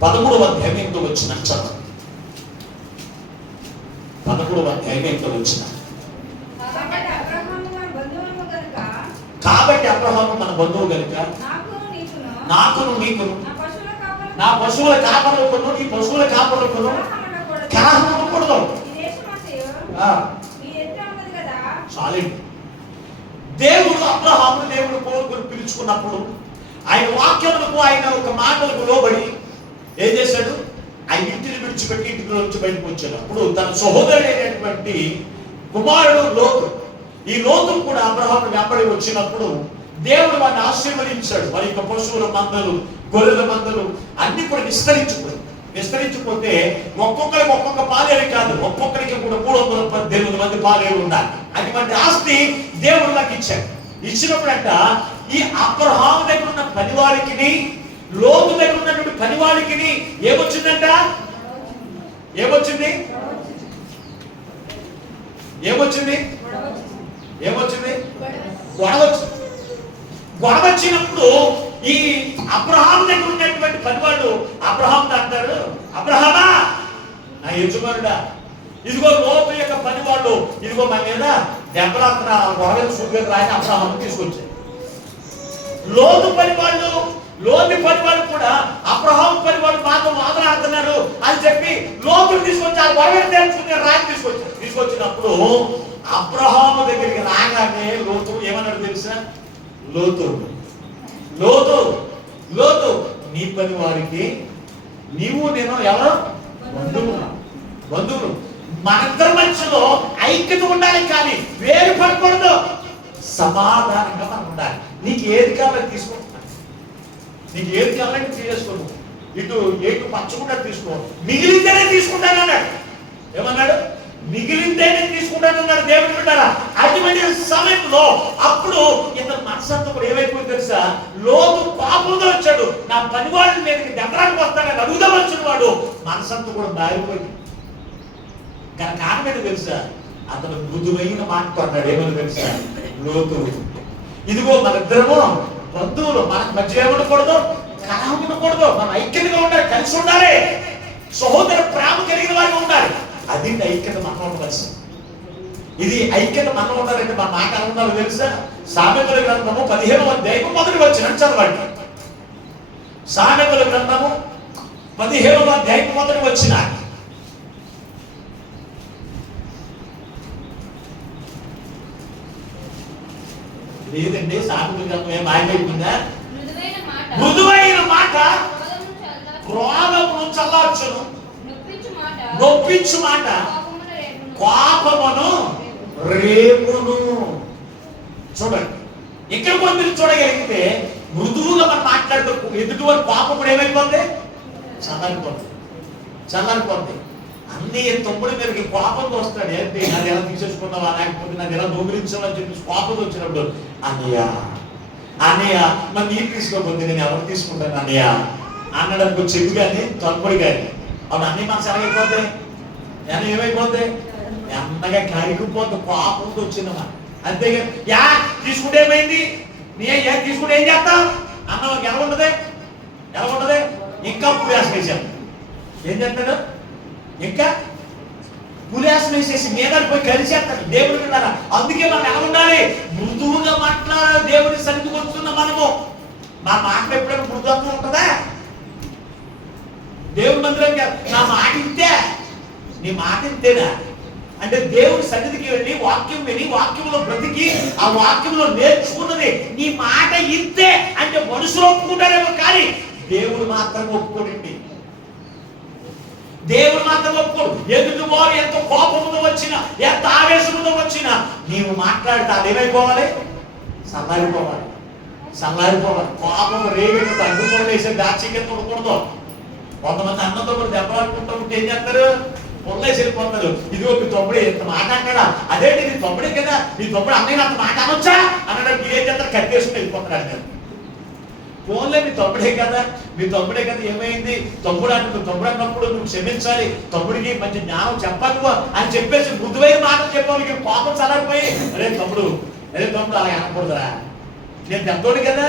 11వ అధ్యాయం ఎంతో వచ్చిన చదువు. 11వ అధ్యాయం ఎంతో వచ్చిన. కాబట్టి అబ్రహాము మన బంధువు గనుక నాకును నీకును నా పశువుల కాపరులకును నీ పశువుల కాపరులకును కలహం ఉండకూడదు. చాలండి. దేవుడు అబ్రహామును దేవుడు కోరుకుని పిలుచుకున్నప్పుడు ఆయన వాక్యములకు, ఆయన ఒక మాటలకు లోబడి ఏం చేశాడు? ఆయన ఇంటిని విడిచిపెట్టి ఇంటిలో నుంచి బయటకు వచ్చేటప్పుడు తన సహోదరుడైనటువంటి కుమారుడు లోతు, ఈ లోతు కూడా అబ్రహాము వెంబడి వచ్చినప్పుడు దేవుడు వాడిని ఆశీర్వదించాడు. వారి యొక్క పశువుల మందలు, గొర్రెల మందలు అన్ని కూడా విస్తరించిపోతే ఒక్కొక్కరికి ఒక్కొక్క పాలేరు కాదు, ఒక్కొక్కరికి కూడా 318 మంది పాలేరు ఉండాలి. అటువంటి ఆస్తి దేవుడు నాకు ఇచ్చాడు. ఇచ్చినప్పుడంట ఈ అబ్రహాము దగ్గర ఉన్న పనివాడికి, లోతు దగ్గర ఉన్నటువంటి పనివాడికి ఏమొచ్చిందంట? ఏమొచ్చింది? గొడవ వచ్చినప్పుడు ఈ అబ్రహాం దగ్గర ఉన్నటువంటి పనివాడు అబ్రహాంతో అంటాడు, అబ్రహామా నా యజమానుడా, ఇదిగో లోతు యొక్క పనివాళ్ళు ఇదిగో మన మీద దెబ్బలాడుతున్న గొడవ సూర్యుడు రాయని అబ్రహాం తీసుకొచ్చాడు. లోతు పనివాళ్ళు కూడా అబ్రహాం పనివాళ్ళు మాతో మాట్లాడుతున్నారు అని చెప్పి లోతులు తీసుకొచ్చి ఆ గొడవ తెలుసుకుని రాయి తీసుకొచ్చినప్పుడు అబ్రహాము దగ్గరికి రాగానే లోతు ఏమన్నాడు తెలుసా? లోతు నీ పని వారికి నీవు నేను ఎవరు? బంధువులు. మనందరి మధ్యలో ఐక్యత ఉండాలి, కానీ వేరు పడకూడదు. సమాధానంగా మనం ఉండాలి. నీకు ఏది కావాలని తీసుకుంటున్నాను, నీకు ఏది కావాలంటే తీసుకోను, ఇటు పంచకుండా తీసుకో, మిగిలిందేనే తీసుకుంటాను అన్నాడు. ఏమన్నాడు? మిగిలిందేనే తీసుకుంటాను అన్నాడు. దేవుడు వింటారా? అటువంటి సమయంలో అప్పుడు ఇతను మనసంతా కూడా ఏమైపోయింది తెలుసా? లోతు పాపంగా వచ్చాడు, నా పనివాడి మీదకి దెబ్బలానికి వస్తాడని అడుగుదాం వచ్చిన వాడు మనసంతా కూడా మారిపోయింది. కారణం ఏంటో తెలుసా? అతను మృదువైన మాట్లాడినాడు. ఏమని తెలుసా? లోతు, ఇదిగో మనిద్దరము బంధువులు, మనకు మధ్య ఏమనకూడదు, కలహం ఉండకూడదు, మనం ఐక్యతగా ఉండాలి, కలిసి ఉండాలి, సహోదర ప్రేమ కలిగిన వారిగా ఉండాలి. అది ఐక్యత మనం ఉండవలసింది. ఇది ఐక్యత మనం ఉండాలంటే మన మాట ఎలా ఉండాలో తెలుసా? సామెతల గ్రంథము 15వ అధ్యాయం మొదటి వచనం చదవండి. సామెతల గ్రంథము 15వ అధ్యాయం మొదటి వచనం. లేదండి, సామెతల గ్రంథం ఏం మాయమైపోయిందా? మృదువైన మాట క్రోధమును చల్లార్చును, నొప్పించు మాట కోపమును రేపును. చూడండి, ఇక్కడ కూడా మీరు చూడగలిగితే మృదువుగా మనం మాట్లాడుతూ ఎదుటివారు కోపం కూడా ఏమైపోతుంది? చల్లారిపోతుంది. అన్ని తమ్ముడి మీదకి కోపంతో వస్తాడు. ఏంటి నాది ఎలా తీసేసుకున్నావా, లేకపోతే నాది ఎలా దొంగిలించాలని చెప్పి కోపంతో వచ్చినప్పుడు అన్నయ్య మరి నీరు తీసుకోకపోతే నేను ఎవరు తీసుకుంటాను అన్నయ్య అన్నడానికి చెప్పు కానీ తమ్ముడు కానీ అప్పుడు అన్ని మనసు ఎలాగైపోతాయి? ఏమైపోతాయి? ఎన్నగా కరిగిపోతే కోపంతో వచ్చిందమ్మా. అంతేగా యా తీసుకుంటే ఏమైంది, తీసుకుంటే ఏం చేస్తావు అన్న ఎలా ఉండదు? ఇంకా పులియాసం వేసాను. ఏం చేస్తాడు? ఇంకా పులియాసం వేసేసి మీద పోయి కలిసేస్తాడు. దేవుడు విన్నారా? అందుకే మనం ఎలా ఉండాలి? మృదువుగా మాట్లాడాలి. దేవుడి సన్నిధికి వస్తున్న మనము మా మాట ఎప్పుడైనా మృదుత్వం ఉంటుందా? దేవుడి మందిరంగా నా మాట ఇంతే, నీ మాట ఇంతేనా అంటే దేవుడి సన్నిధికి వెళ్ళి వాక్యం విని వాక్యంలో బ్రతికి ఆ వాక్యంలో నేర్చుకున్నది నీ మాట ఇంతే అంటే మనుషులు ఒప్పుకుంటారేమో, కానీ దేవుడు మాత్రం ఒప్పుకోడండి. దేవుడు మాత్రం ఒప్పుకోడు. ఎదుటి వారు ఎంత కోపంతో వచ్చినా, ఎంత ఆవేశంతో వచ్చినా నీవు మాట్లాడితే అది ఏమైపోవాలి? చల్లారిపోవాలి. కోపం రేగట్టు అడ్డుకోవడం వేసే దాచిగా ఉండకూడదు. కొంతమంది అన్నతో కూడా దెబ్బలాడుకుంటూ ఉంటే ఏం చేస్తారు? పొల్లేసి వెళ్ళిపోతారు. ఇదిగో మీ తమ్ముడే ఎంత మాట అంటాడా, అదేంటి నీ తమ్ముడే కదా, నీ తమ్ముడు అన్నయ్య అంత మాట అనొచ్చా అన్నాడు. మీరేం చేస్తారు, కట్టేసుకుని వెళ్ళిపోతున్నాడు. నేను ఫోన్లే మీ తమ్ముడే కదా, మీ తమ్ముడే కదా, ఏమైంది తమ్ముడు అంటే నువ్వు తమ్ముడు అన్నప్పుడు నువ్వు క్షమించాలి, తమ్ముడికి మంచి జ్ఞానం చెప్పాలి అని చెప్పేసి మృదువైన మాటలు చెప్పావు. పాపం చల్లారిపోయి అరే తమ్ముడు అలా అనకూడదురా, నేను పెద్దోడు కదా,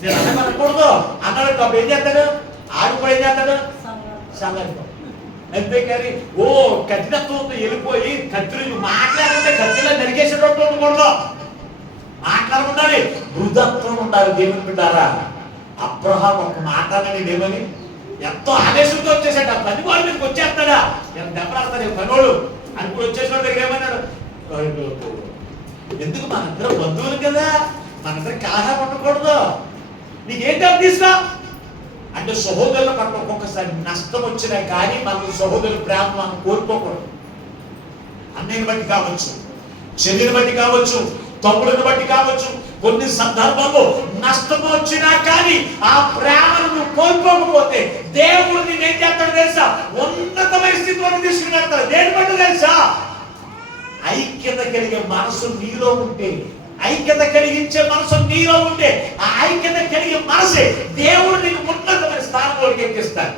నేను అన్నం అనకూడదు అన్నాడు. అప్పుడు ఏం చేస్తాడు, ఆడు కూడా ఏం చేస్తాడు, చల్లారిపో. అంతేకాని ఓ కఠినత్వంతో వెళ్ళిపోయి కత్తులు మాట్లాడుతుంటే కత్తిలో నరికేసేటట్టు ఉండకూడదు, మాట్లాడుకుండాలి, మృదత్వం ఉండాలి. దేవుని బిడ్డారా, అబ్రహాం ఒక మాట్లాడని లేవని ఎంతో ఆవేశంతో వచ్చేసాడు. ఆ పని వాళ్ళ మీదకి వచ్చేస్తాడా, ఎంత దెబ్బలాడతాడు పనోడు అని కూడా వచ్చేసిన దగ్గర ఏమన్నాడు, ఎందుకు మనందరం బంధువులు కదా, మనందరం కలహం ఉండకూడదు, నీకేం డబ్బు తీసుకో అంటే. సహోదరుల పట్ల ఒక్కొక్కసారి నష్టం వచ్చినా కానీ మన సహోదరుల ప్రేమ మనం కోరుకోకూడదు. అన్నయ్యని బట్టి కావచ్చు, చెల్లిని బట్టి కావచ్చు, తమ్ముడిని బట్టి కావచ్చు, కొన్ని సందర్భాల్లో నష్టం వచ్చినా కానీ ఆ ప్రేమను నువ్వు కోల్పోకపోతే దేవుడు నేను ఏం చేస్తాడు తెలుసా, ఉన్నతమైన స్థితిలో తీసుకుని దేని బట్టి తెలుసా, ఐక్యత కలిగే మనసు నీలో ఉంటే, ఐక్యత కలిగించే మనసు నీలో ఉంటే, ఆ ఐక్యత కలిగే మనసే దేవుడు నీకు ఉన్నతమైన స్థానంలోకి ఎక్కిస్తాడు.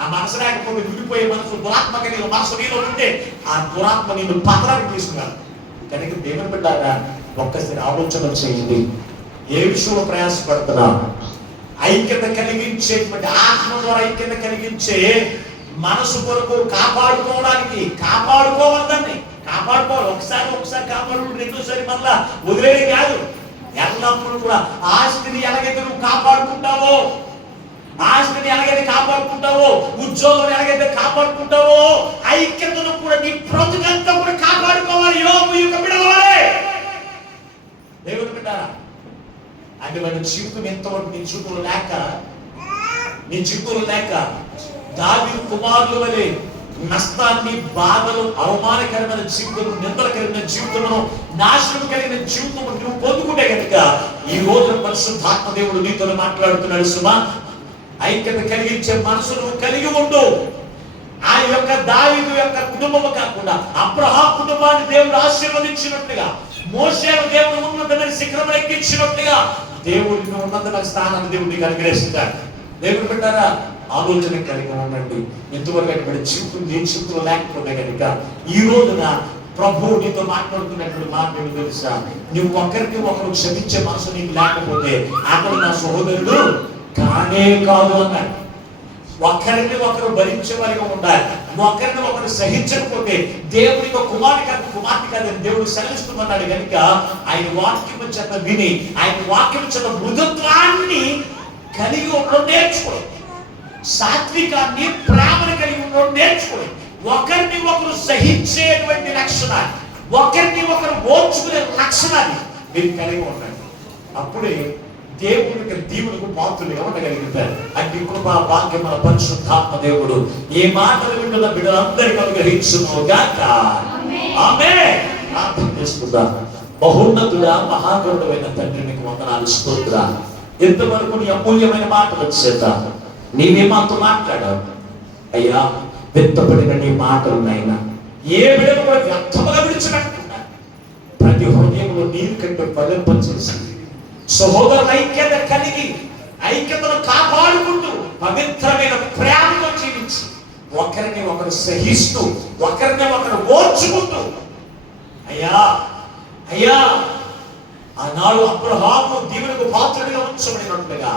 ఆ మనసు లేకపోతే విడిపోయే మనసు, దురాత్మ కలిగిన మనసు నీలో ఉంటే ఆ దురాత్మ నేను పత్రానికి తీసుకున్నాను. కనుక దేవుని బిడ్డారా, ఒక్కసారి ఆలోచన చేయండి, ఏ విషయంలో ప్రయాసపడుతున్నా ఐక్యత కలిగించేటువంటి ఆత్మ ద్వారా ఐక్యత కలిగించే మనసు కొరకు కాపాడుకోవాలని కాపాడుకోవాలి. ఒకసారి కాపాడు, రెండోసారి మళ్ళా వదిలేది కాదు. ఎల్లప్పుడూ కూడా ఆస్తిని ఎలాగైతే నువ్వు కాపాడుకుంటావో, ఉద్యోగం ఎలాగైతే కాపాడుకుంటావో, ఐక్యతను కూడా నీ బ్రతుకంతా కూడా కాపాడుకోవాలి. యోబు యొక్క బిడ్డలారా, దేవుని బిడ్డారా, అంటే వాడి జీవితం ఎంతవరకు నీ జీవితంలో లేక దావీదు కుమారుల వలె నష్టాన్ని, బాధలు, అవమానకరమైన జీవితం, నిందలకరమైన జీవితమును, నాశనం కలిగిన జీవితం నువ్వు పొందుకుంటే కనుక ఈ రోజు పరిశుద్ధాత్మ దేవుడు నీతో మాట్లాడుతున్నాడు. సుమా, ఐక్యత కలిగించే మనసు నువ్వు కలిగి ఉండు. ఆ యొక్క దావీదు యొక్క కుటుంబము కాకుండా అబ్రహాం కుటుంబాన్ని దేవుడు ఆశీర్వదించినట్టుగా, మోషేను దేవుడు ఉన్నతమైన శిఖరం ఎక్కించినట్టుగా దేవుడిని ఉన్నతమైన స్థానాన్ని దేవుడిని అనుగ్రహిస్తాడు. దేవుడు పెట్టారా, ఆలోచన కలిగి ఉండండి. ఎంతవరకు అటువంటి జీవితం నీ జీవితంలో లేకపోతే కనుక ఈ రోజున ప్రభువు నీతో మాట్లాడుతున్నటువంటి మాట ఏమిటో తెలుసా, నువ్వు ఒకరికి ఒకరు క్షమించే మనసు నీకు లేకపోతే అతడు నా సహోదరుడు కానే కాదు అన్నాడు. ఒకరిని ఒకరు భరించే వారిగా ఉండాలి. ఒకరిని ఒకరు సహించకపోతే దేవుడికి కుమార్తె కాదని దేవుడు సెలవిస్తున్నాడు. కనుక ఆయన వాక్యం చేత విని, ఆయన వాక్యం చేత మృదుత్వాన్ని కలిగి ఉండడం నేర్చుకోండి, సాత్వికాన్ని, ప్రేమను కలిగి ఉండడం నేర్చుకోండి. ఒకరిని ఒకరు సహించేటువంటి లక్షణాన్ని, ఒకరిని ఒకరు ఓర్చుకునే లక్షణాన్ని మీరు కలిగి ఉండండి. అప్పుడే దేవునికి దీవులకు పాత్రలుగా ఉండగలుగుతారు. అట్టి కృపా భాగ్యం మన పరిశుద్ధాత్మ దేవుడు ఈ మాటలు వింటున్న బిడ్డలందరికీ అనుగ్రహించును గాక. ఆమేన్. ప్రార్థన చేసుకుందాం. బహున్నతుడా, మహాగణుడైన తండ్రి, నీకు వందనాలు, స్తోత్రాలు. ఎంతవరకు నీ అమూల్యమైన మాటల చేత నీవే మాతో మాట్లాడావు అయ్యా. వెత్తపడిన నీ మాటలున్నాయినా ఏ బిడ్డను కూడా వ్యర్థముగా విడిచిపెట్టకుండా ప్రతి హృదయంలో నీరు కంటే ఫలింపచేసి సహోదరుల ఐక్యత కలిగి, ఐక్యతను కాపాడుకుంటూ పవిత్రమైన ప్రేమతో జీవించి, ఒకరిని ఒకరు సహిస్తూ, ఒకరిని ఒకరు ఓర్చుకుంటూ అయ్యా ఆనాడు అబ్రహాము దీవులకు పాత్రుడిగా ఉంచబడినట్లుగా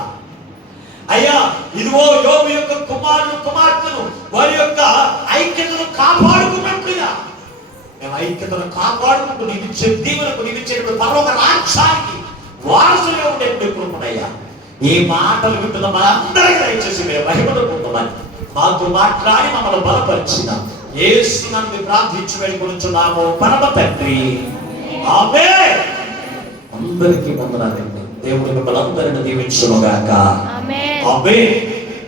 అయ్యా ఇదిగో యోబు యొక్క కుమార్తెను వారి యొక్క ఐక్యతను కాపాడుకున్నట్లుగా మేము ఐక్యతను కాపాడుకుంటూ నీవిచ్చే దీవులకు, నీవిచ్చేటువంటి పరలోక రాజ్యానికి వారసులుగా ఉండే కృపణయ్యా. ఈ మాటలు వింటున్న మనందరికీ దయచేసి మీరు మహిమను పొందమని మాతో మాట్లాడి మమ్మల్ని బలపరిచిన యేసునందు ప్రార్థించి వెళ్ళుకొనుచున్నాము పరమ తండ్రి. ఆమేన్. అందరికీ వందనాలండి. దేవుడు మిమ్మల్ని అందరిని దీవించును గాక. ఆమేన్.